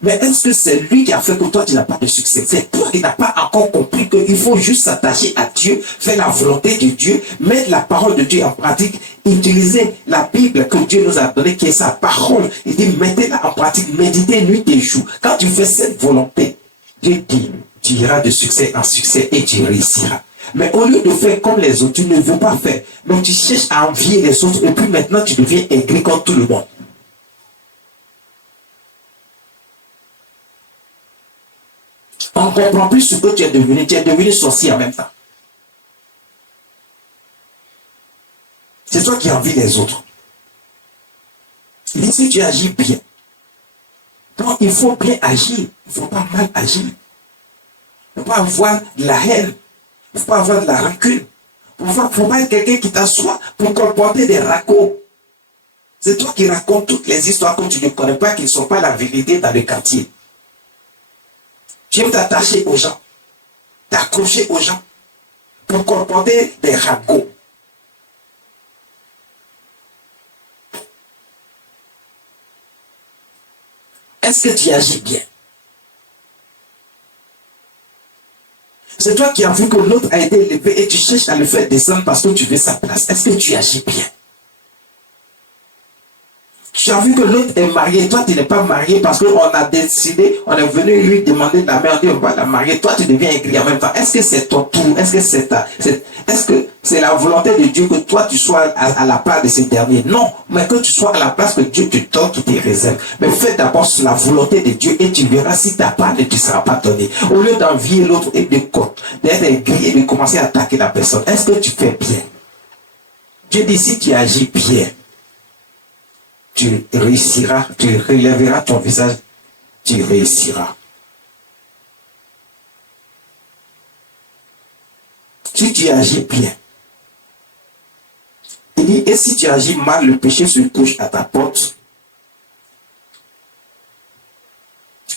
Mais est-ce que c'est lui qui a fait que toi tu n'as pas de succès? C'est toi qui n'as pas encore compris qu'il faut juste s'attacher à Dieu, faire la volonté de Dieu, mettre la parole de Dieu en pratique, utiliser la Bible que Dieu nous a donnée, qui est sa parole. Il dit mettez-la en pratique, méditez nuit et jour. Quand tu fais cette volonté, Dieu dit, tu iras de succès en succès et tu réussiras. Mais au lieu de faire comme les autres, tu ne veux pas faire. Donc tu cherches à envier les autres et puis maintenant tu deviens aigri comme tout le monde. On ne comprend plus ce que tu es devenu sorcier en même temps. C'est toi qui envies les autres. Ici tu agis bien. Donc il faut bien agir, il ne faut pas mal agir. Il ne faut pas avoir de la haine. Il ne faut pas avoir de la rancune. Il ne faut pas être quelqu'un qui t'assoit pour colporter des racontes. C'est toi qui racontes toutes les histoires que tu ne connais pas, qui ne sont pas la vérité dans le quartier. Tu aimes t'attacher aux gens, t'accrocher aux gens, pour colporter des ragots. Est-ce que tu agis bien? C'est toi qui as vu que l'autre a été élevé et tu cherches à le faire descendre parce que tu veux sa place. Est-ce que tu agis bien? Tu as vu que l'autre est marié, toi tu n'es pas marié parce qu'on a décidé, on est venu lui demander de la main, on dit on va la marier, toi tu deviens aigri en même temps. Est-ce que c'est ton tour? Est-ce que c'est la volonté de Dieu que toi tu sois à la place de ces derniers? Non, mais que tu sois à la place que Dieu te donne toutes tes réserves. Mais fais d'abord la volonté de Dieu et tu verras si ta part ne te sera pas donnée. Au lieu d'envier l'autre et d'être aigri et de commencer à attaquer la personne, est-ce que tu fais bien? Dieu dit si tu agis bien, tu réussiras, tu relèveras ton visage, tu réussiras. Si tu agis bien, il dit, et si tu agis mal, le péché se couche à ta porte,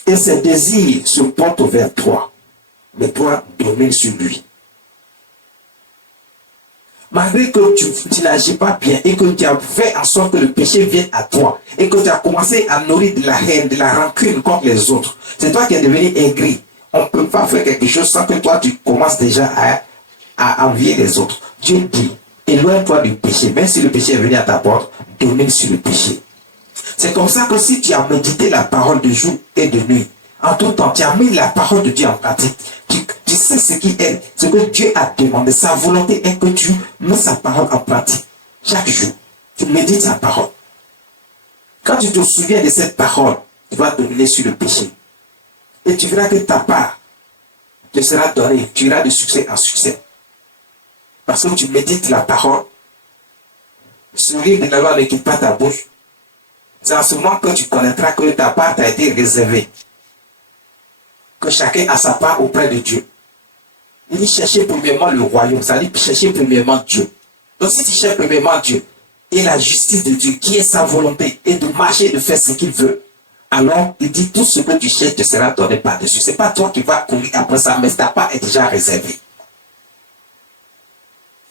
et ses désirs se portent vers toi, mais toi domines sur lui. Malgré que tu n'agis pas bien et que tu as fait en sorte que le péché vienne à toi et que tu as commencé à nourrir de la haine, de la rancune contre les autres, c'est toi qui es devenu aigri. On ne peut pas faire quelque chose sans que toi tu commences déjà à envier les autres. Dieu dit, éloigne-toi du péché. Même si le péché est venu à ta porte, domine sur le péché. C'est comme ça que si tu as médité la parole de jour et de nuit, en tout temps, tu as mis la parole de Dieu en pratique. Tu sais ce qui est, ce que Dieu a demandé. Sa volonté est que tu mets sa parole en pratique. Chaque jour, tu médites sa parole. Quand tu te souviens de cette parole, tu vas dominer sur le péché. Et tu verras que ta part te sera donnée. Tu iras de succès en succès. Parce que tu médites la parole. Ce livre de la loi ne quitte pas ta bouche. C'est en ce moment que tu connaîtras que ta part t'a été réservée. Que chacun a sa part auprès de Dieu. Il dit chercher premièrement le royaume, ça dit chercher premièrement Dieu. Donc si tu cherches premièrement Dieu et la justice de Dieu qui est sa volonté et de marcher et de faire ce qu'il veut, alors il dit tout ce que tu cherches te sera donné par-dessus. Ce n'est pas toi qui vas courir après ça, mais ta part est déjà réservée.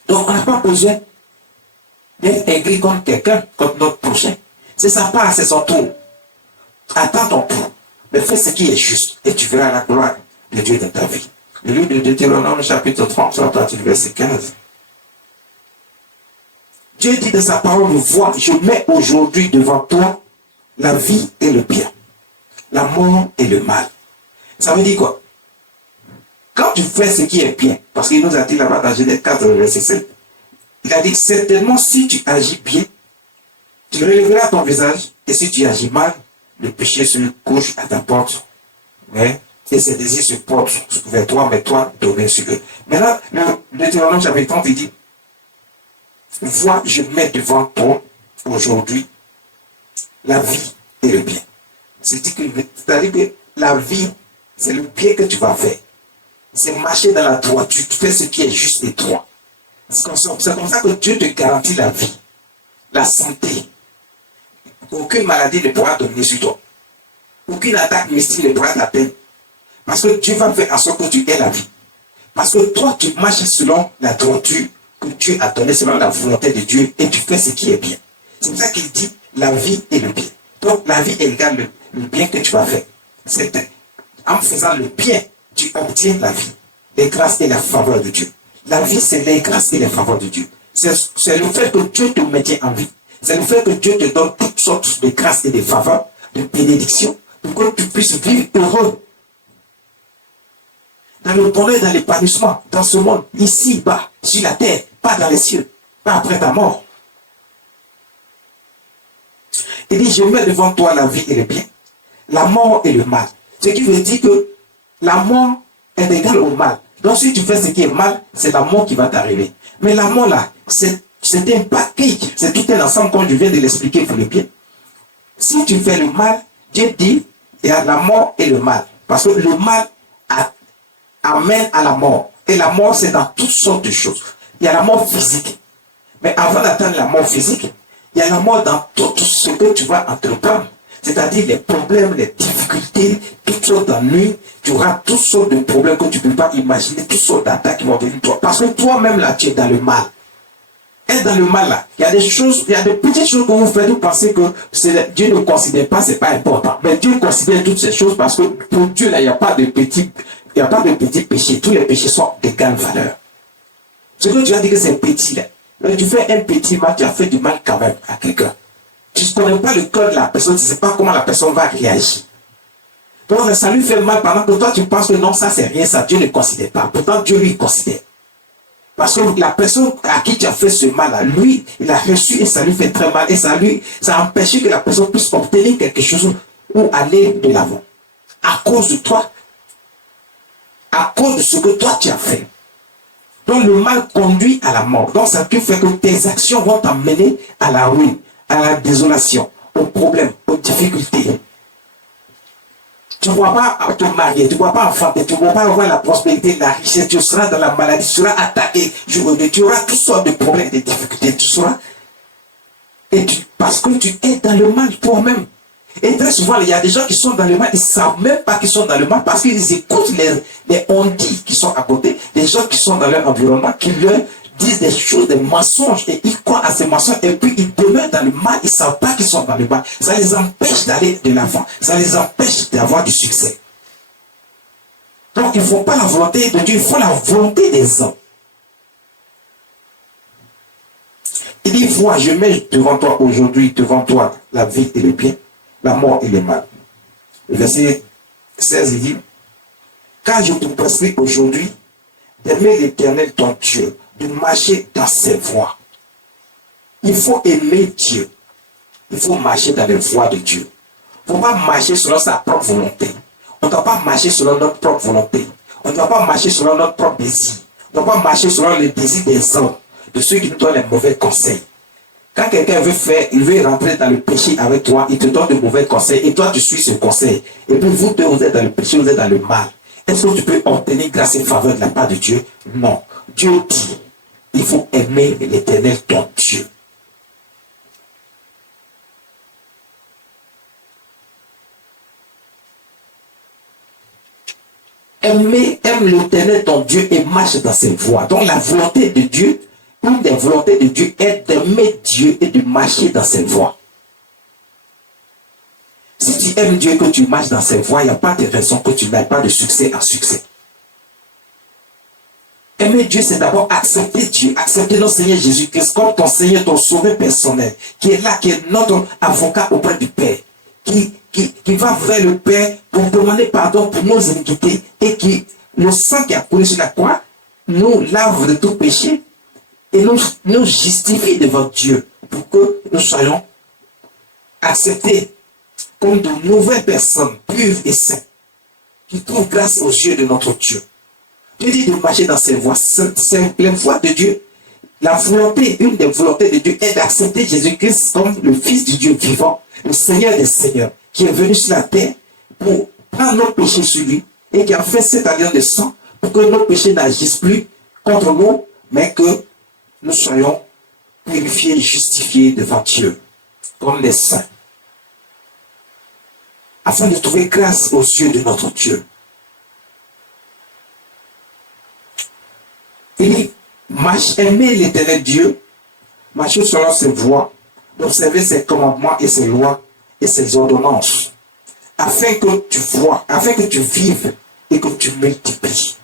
Donc on n'a pas besoin d'être aigri contre quelqu'un, contre notre prochain. C'est sa part, c'est son tour. Attends ton tour. Mais fais ce qui est juste et tu verras la gloire de Dieu dans ta vie. Le livre de Deutéronome, chapitre 30, sur la partie du verset 15. Dieu dit de sa parole, vois, je mets aujourd'hui devant toi la vie et le bien, la mort et le mal. Ça veut dire quoi? Quand tu fais ce qui est bien, parce qu'il nous a dit là-bas dans Genèse 4, verset 7, il a dit certainement si tu agis bien, tu relèveras ton visage, et si tu agis mal, le péché se couche à ta porte. Mais, et ses désirs se portent vers toi, mais toi, domine sur eux. Maintenant, le Deutéronome chapitre 30, il dit, vois, je mets devant toi, aujourd'hui, la vie et le bien. C'est-à-dire que la vie, c'est le bien que tu vas faire. C'est marcher dans la droiture, tu fais ce qui est juste et droit. C'est comme ça que Dieu te garantit la vie, la santé. Aucune maladie ne pourra dominer sur toi. Aucune attaque mystique ne pourra t'atteindre. Parce que Dieu va faire en sorte que tu aies la vie. Parce que toi, tu marches selon la droiture que Dieu a donnée, selon la volonté de Dieu, et tu fais ce qui est bien. C'est pour ça qu'il dit la vie et le bien. Donc la vie égale le bien que tu vas faire. C'est en faisant le bien, tu obtiens la vie, les grâces et la faveur de Dieu. La vie, c'est les grâces et les faveurs de Dieu. C'est le fait que Dieu te maintient en vie. C'est le fait que Dieu te donne toutes sortes de grâces et de faveurs, de bénédictions, pour que tu puisses vivre heureux. Dans le bonheur et dans l'épanouissement, dans ce monde, ici-bas, sur la terre, pas dans les cieux, pas après ta mort. Il dit, je mets devant toi la vie et le bien, la mort et le mal. Ce qui veut dire que la mort est égale au mal. Donc si tu fais ce qui est mal, c'est la mort qui va t'arriver. Mais la mort là, c'est un package, c'est tout un ensemble comme je viens de l'expliquer pour le bien. Si tu fais le mal, Dieu dit, il y a la mort et le mal. Parce que le mal amène à la mort. Et la mort, c'est dans toutes sortes de choses. Il y a la mort physique. Mais avant d'atteindre la mort physique, il y a la mort dans tout ce que tu vas entreprendre. C'est-à-dire les problèmes, les difficultés, toutes sortes d'ennuis. Tu auras toutes sortes de problèmes que tu ne peux pas imaginer, toutes sortes d'attaques qui vont venir toi. Parce que toi-même là, tu es dans le mal. Et dans le mal là, il y a des choses, il y a des petites choses que vous faites, vous pensez que Dieu ne considère pas, c'est pas important. Mais Dieu considère toutes ces choses parce que pour Dieu là, il n'y a pas de petits péchés. Tous les péchés sont d'égale valeur. Ce que tu as dit que c'est petit là. Mais tu fais un petit mal, tu as fait du mal quand même à quelqu'un. Tu ne connais pas le cœur de la personne, tu ne sais pas comment la personne va réagir. Donc ça lui fait mal pendant que toi tu penses que non, ça c'est rien, ça Dieu ne considère pas. Pourtant Dieu lui considère. Parce que la personne à qui tu as fait ce mal, lui, il a reçu et ça lui fait très mal. Et ça a empêché que la personne puisse obtenir quelque chose ou aller de l'avant. À cause de toi, à cause de ce que toi tu as fait. Donc le mal conduit à la mort. Donc ça te fait que tes actions vont t'amener à la ruine, à la désolation, aux problèmes, aux difficultés. Tu ne pourras pas te marier, tu ne pourras pas enfanter, tu ne pourras pas avoir la prospérité, la richesse, tu seras dans la maladie, tu seras attaqué, tu auras toutes sortes de problèmes, de difficultés, tu seras. Parce que tu es dans le mal toi-même. Et très souvent, il y a des gens qui sont dans le mal, ils ne savent même pas qu'ils sont dans le mal parce qu'ils écoutent les on-dit qui sont à côté, des gens qui sont dans leur environnement, qui leur disent des choses, des mensonges, et ils croient à ces mensonges, et puis ils demeurent dans le mal, ils ne savent pas qu'ils sont dans le mal. Ça les empêche d'aller de l'avant, ça les empêche d'avoir du succès. Donc il ne faut pas la volonté de Dieu, il faut la volonté des hommes. Il dit, vois, je mets devant toi aujourd'hui, devant toi, la vie et le bien, la mort et le mal. Le verset 16, il dit, car je te prescris aujourd'hui d'aimer l'Éternel ton Dieu, de marcher dans ses voies. Il faut aimer Dieu. Il faut marcher dans les voies de Dieu. Il ne faut pas marcher selon sa propre volonté. On ne doit pas marcher selon notre propre volonté. On ne doit pas marcher selon notre propre désir. On ne doit pas marcher selon les désirs des hommes, de ceux qui nous donnent les mauvais conseils. Quand quelqu'un il veut rentrer dans le péché avec toi, il te donne de mauvais conseils et toi tu suis ce conseil. Et puis vous deux, vous êtes dans le péché, vous êtes dans le mal. Est-ce que tu peux obtenir grâce et faveur de la part de Dieu? Non. Dieu dit, il faut aimer l'Éternel ton Dieu. Aime l'Éternel ton Dieu et marche dans ses voies. Donc la volonté de Dieu, une des volontés de Dieu est d'aimer Dieu et de marcher dans ses voies. Si tu aimes Dieu et que tu marches dans ses voies, il n'y a pas de raison que tu n'aies pas de succès en succès. Aimer Dieu, c'est d'abord accepter Dieu, accepter notre Seigneur Jésus-Christ comme ton Seigneur, ton sauveur personnel, qui est là, qui est notre avocat auprès du Père, qui va vers le Père pour demander pardon pour nos iniquités et qui, le sang qui a coulé sur la croix, nous lave de tout péché et nous justifie devant Dieu pour que nous soyons acceptés comme de nouvelles personnes pures et saintes qui trouvent grâce aux yeux de notre Dieu. Dieu dit de marcher dans ces voies. C'est les voies de Dieu. La volonté, une des volontés de Dieu est d'accepter Jésus-Christ comme le Fils du Dieu vivant, le Seigneur des Seigneurs, qui est venu sur la terre pour prendre nos péchés sur lui et qui a fait cette alliance de sang pour que nos péchés n'agissent plus contre nous, mais que nous soyons purifiés et justifiés devant Dieu, comme les saints, afin de trouver grâce aux yeux de notre Dieu. Il dit, aimer l'Éternel Dieu, marcher selon ses voies, d'observer ses commandements et ses lois et ses ordonnances, afin que tu vois, afin que tu vives et que tu multiplies.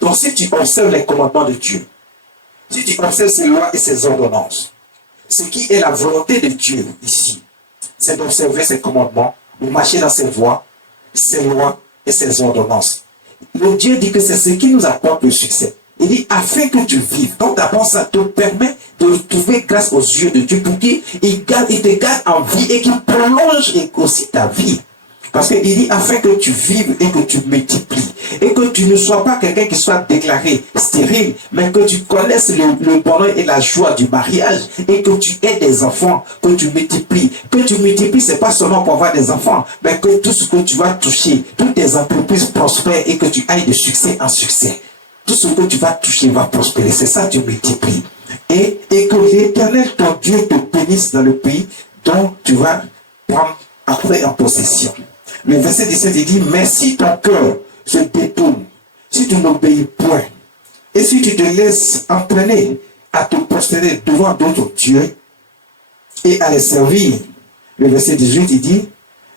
Donc si tu observes les commandements de Dieu, si tu observes ses lois et ses ordonnances, ce qui est la volonté de Dieu ici, c'est d'observer ses commandements, de marcher dans ses voies, ses lois et ses ordonnances. Le Dieu dit que c'est ce qui nous apporte le succès. Il dit, afin que tu vives. Donc d'abord, ça te permet de trouver grâce aux yeux de Dieu pour qu'il te garde en vie et qu'il prolonge aussi ta vie. Parce qu'il dit, afin que tu vives et que tu multiplies. Et que tu ne sois pas quelqu'un qui soit déclaré stérile, mais que tu connaisses le bonheur et la joie du mariage et que tu aies des enfants, que tu multiplies. Que tu multiplies, c'est pas seulement pour avoir des enfants, mais que tout ce que tu vas toucher, toutes tes entreprises prospèrent et que tu ailles de succès en succès. Tout ce que tu vas toucher va prospérer. C'est ça, tu multiplies. Et que l'Éternel, ton Dieu, te bénisse dans le pays dont tu vas prendre après en possession. Le verset 17, il dit, mais si ton cœur se détourne, si tu n'obéis point, et si tu te laisses entraîner à te prosterner devant d'autres dieux et à les servir, le verset 18, il dit,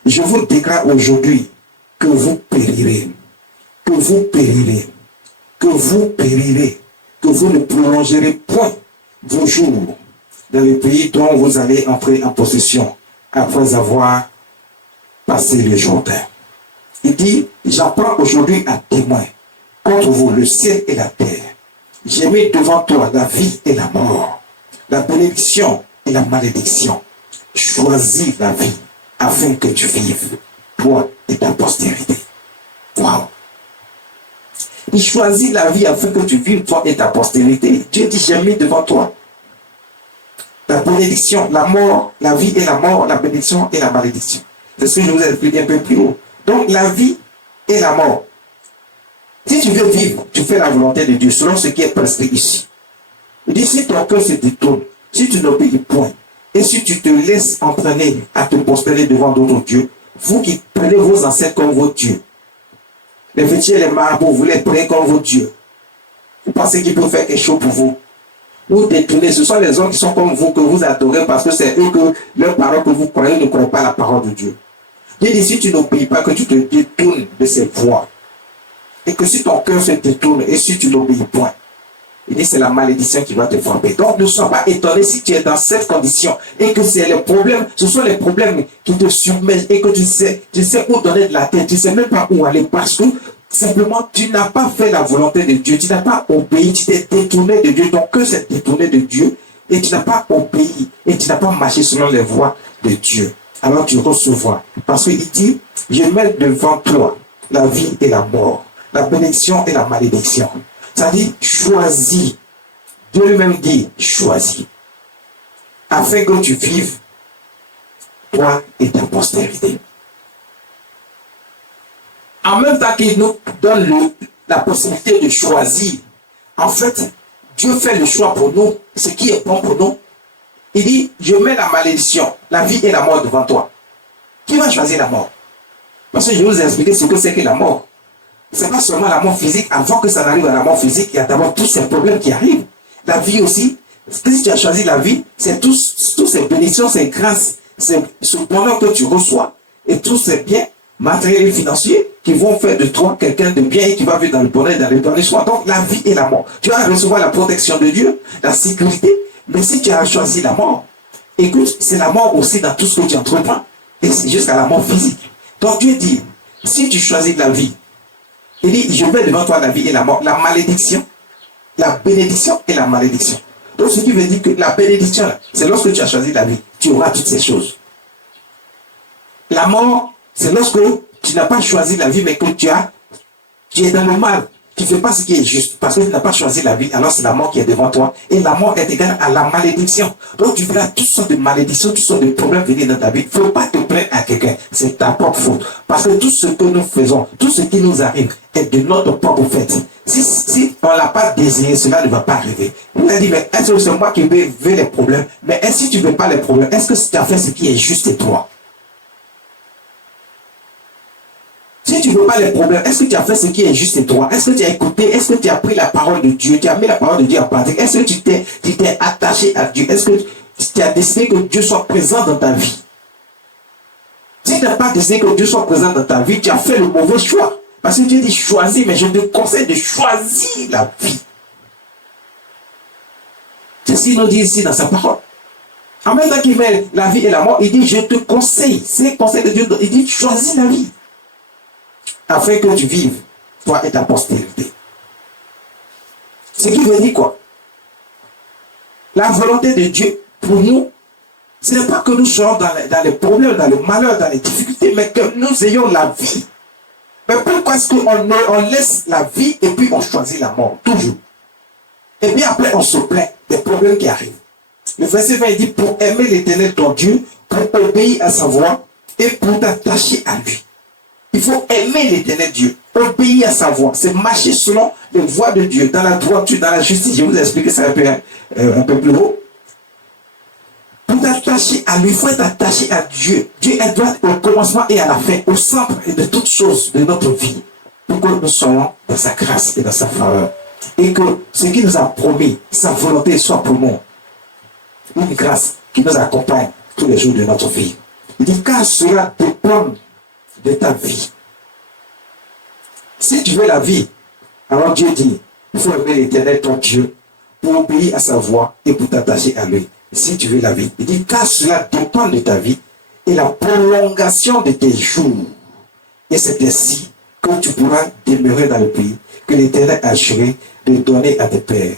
je vous déclare aujourd'hui que vous périrez, que vous périrez, que vous périrez, que vous ne prolongerez point vos jours dans le pays dont vous allez entrer en possession après avoir passé le Jourdain. Il dit, j'apprends aujourd'hui à témoin contre vous le ciel et la terre. J'ai mis devant toi la vie et la mort, la bénédiction et la malédiction. Choisis la vie afin que tu vives, toi et ta postérité. Waouh! Il choisit la vie afin que tu vives, toi et ta postérité. Dieu dit, j'ai mis devant toi la bénédiction, la mort, la vie et la mort, la bénédiction et la malédiction. C'est ce que je vous ai expliqué un peu plus haut. Donc, la vie et la mort. Si tu veux vivre, tu fais la volonté de Dieu selon ce qui est prescrit ici. Il dit, si ton cœur se détourne, si tu n'obéis point, et si tu te laisses entraîner à te prospérer devant d'autres dieux, vous qui prenez vos ancêtres comme vos dieux, les fétiers et les marabouts, vous les prenez comme vos dieux. Vous pensez qu'ils peuvent faire quelque chose pour vous. Vous détournez, ce sont les hommes qui sont comme vous, que vous adorez, parce que c'est eux que leurs paroles que vous croyez ne croient pas la parole de Dieu. Dieu dit, si tu n'obéis pas, que tu te détournes de ces voies, et que si ton cœur se détourne, et si tu n'obéis point, il dit, c'est la malédiction qui va te frapper. Donc, ne sois pas étonné si tu es dans cette condition, et que c'est les problèmes, ce sont les problèmes qui te submergent, et que tu sais où donner de la tête, tu ne sais même pas où aller, parce que simplement, tu n'as pas fait la volonté de Dieu, tu n'as pas obéi, tu t'es détourné de Dieu, ton cœur s'est détourné de Dieu, et tu n'as pas obéi, et tu n'as pas marché selon les voies de Dieu. Alors tu recevras. Parce qu'il dit, je mets devant toi la vie et la mort, la bénédiction et la malédiction. Ça dit, choisis. Dieu lui-même dit, choisis. Afin que tu vives, toi et ta postérité. En même temps qu'il nous donne la possibilité de choisir, en fait, Dieu fait le choix pour nous, ce qui est bon pour nous. Il dit, je mets la malédiction, la vie et la mort devant toi. Qui va choisir la mort? Parce que je vous ai expliqué ce que c'est que la mort. Ce n'est pas seulement la mort physique. Avant que ça n'arrive à la mort physique, il y a d'abord tous ces problèmes qui arrivent. La vie aussi. Si tu as choisi la vie, c'est tous ces bénédictions, ces grâces, c'est ce bonheur que tu reçois et tous ces biens matériels et financiers qui vont faire de toi quelqu'un de bien et qui va vivre dans le bonheur, dans le bonheur. Donc la vie et la mort. Tu vas recevoir la protection de Dieu, la sécurité. Mais si tu as choisi la mort, écoute, c'est la mort aussi dans tout ce que tu entreprends. Et c'est jusqu'à la mort physique. Donc Dieu dit, si tu choisis la vie, il dit, je mets devant toi la vie et la mort, la malédiction, la bénédiction et la malédiction. Donc ce qui veut dire que la bénédiction, c'est lorsque tu as choisi la vie, tu auras toutes ces choses. La mort, c'est lorsque tu n'as pas choisi la vie, mais que tu es dans le mal. Tu ne fais pas ce qui est juste parce que tu n'as pas choisi la vie, alors c'est la mort qui est devant toi. Et la mort est égale à la malédiction. Donc tu verras toutes sortes de malédictions, toutes sortes de problèmes venir dans ta vie. Il ne faut pas te plaindre à quelqu'un. C'est ta propre faute. Parce que tout ce que nous faisons, tout ce qui nous arrive est de notre propre fait. Si on ne l'a pas désiré, cela ne va pas arriver. On a dit, mais est-ce que c'est moi qui veux les problèmes? Mais si tu ne veux pas les problèmes, est-ce que tu as fait ce qui est juste et toi? Si tu ne veux pas les problèmes, est-ce que tu as fait ce qui est juste et toi? Est-ce que tu as écouté? Est-ce que tu as pris la parole de Dieu? Tu as mis la parole de Dieu en pratique? Est-ce que tu t'es attaché à Dieu? Est-ce que tu as décidé que Dieu soit présent dans ta vie? Si tu n'as pas décidé que Dieu soit présent dans ta vie, tu as fait le mauvais choix. Parce que Dieu dit choisis, mais je te conseille de choisir la vie. C'est ce qu'il nous dit ici dans sa parole. En même temps qu'il met la vie et la mort, il dit je te conseille. C'est le conseil de Dieu. Il dit choisis la vie. Afin que tu vives, toi et ta postérité. Ce qui veut dire quoi? La volonté de Dieu pour nous, ce n'est pas que nous soyons dans les problèmes, dans le malheur, dans les difficultés, mais que nous ayons la vie. Mais pourquoi est-ce qu'on laisse la vie et puis on choisit la mort, toujours? Et puis après on se plaint des problèmes qui arrivent. Le verset 20 dit, pour aimer l'Éternel ton Dieu, pour obéir à sa voix et pour t'attacher à lui. Il faut aimer l'Éternel Dieu, obéir à sa voix, c'est marcher selon les voies de Dieu, dans la droiture, dans la justice. Je vous ai expliqué ça un peu plus haut. Pour t'attacher à lui, il faut être attaché à Dieu. Dieu doit être au commencement et à la fin, au centre de toutes choses de notre vie, pour que nous soyons dans sa grâce et dans sa faveur. Et que ce qu'il nous a promis, sa volonté soit pour nous une grâce qui nous accompagne tous les jours de notre vie. Il dit, car cela dépend de ta vie. Si tu veux la vie, alors Dieu dit, il faut aimer l'Éternel ton Dieu pour obéir à sa voix et pour t'attacher à lui. Si tu veux la vie, il dit, car cela dépend de ta vie et la prolongation de tes jours. Et c'est ainsi que tu pourras demeurer dans le pays que l'Éternel a juré de donner à tes pères,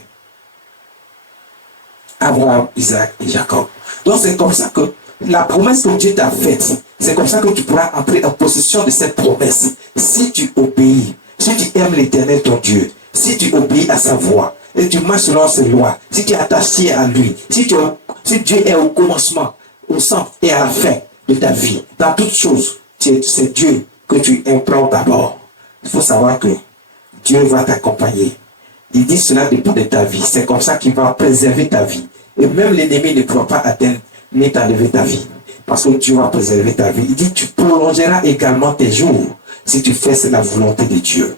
Abraham, Isaac et Jacob. Donc c'est comme ça que la promesse que Dieu t'a faite, c'est comme ça que tu pourras entrer en possession de cette promesse. Si tu obéis, si tu aimes l'Éternel ton Dieu, si tu obéis à sa voix, et tu marches selon ses lois, si tu es attaché à lui, si Dieu est au commencement, au centre et à la fin de ta vie, dans toutes choses, c'est Dieu que tu implores d'abord. Il faut savoir que Dieu va t'accompagner. Il dit cela dépend de ta vie. C'est comme ça qu'il va préserver ta vie. Et même l'ennemi ne pourra pas atteindre ni t'enlever ta vie. Parce que Dieu va préserver ta vie. Il dit tu prolongeras également tes jours si tu fais la volonté de Dieu.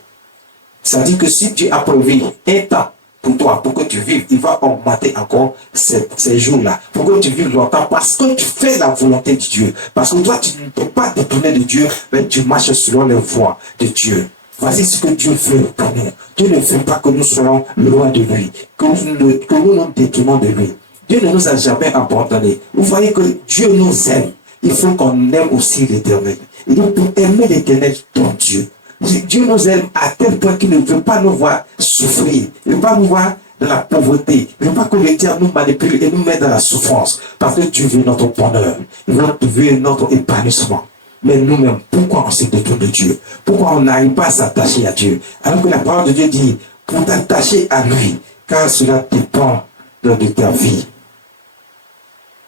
Ça veut dire que si Dieu a prévu un temps pour toi, pour que tu vives, il va augmenter encore ces jours-là. Pour que tu vives longtemps parce que tu fais la volonté de Dieu. Parce que toi, tu ne peux pas détourner de Dieu, mais tu marches selon les voies de Dieu. Voici ce que Dieu veut pour nous. Dieu ne veut pas que nous soyons loin de lui, que nous nous détournons de lui. Dieu ne nous a jamais abandonnés. Vous voyez que Dieu nous aime. Il faut qu'on aime aussi l'Éternel. Et donc, pour aimer l'Éternel, ton Dieu, Dieu nous aime à tel point qu'il ne veut pas nous voir souffrir. Il ne veut pas nous voir dans la pauvreté. Il ne veut pas que le diable nous manipule et nous mette dans la souffrance. Parce que Dieu veut notre bonheur. Il veut notre épanouissement. Mais nous-mêmes, pourquoi on se détourne de Dieu? Pourquoi on n'arrive pas à s'attacher à Dieu? Alors que la parole de Dieu dit, pour t'attacher à lui, car cela dépend de ta vie.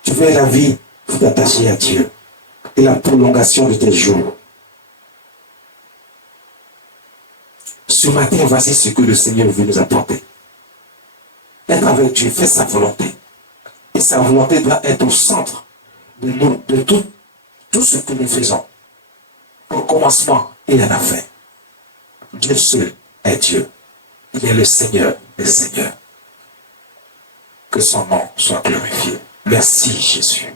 Tu veux la vie, pour t'attacher à Dieu. Et la prolongation de tes jours. Ce matin, voici ce que le Seigneur veut nous apporter. Être avec Dieu, faire sa volonté. Et sa volonté doit être au centre de tout ce que nous faisons. Au commencement et à la fin. Dieu seul est Dieu. Il est le Seigneur des Seigneurs. Que son nom soit glorifié. Merci Jésus.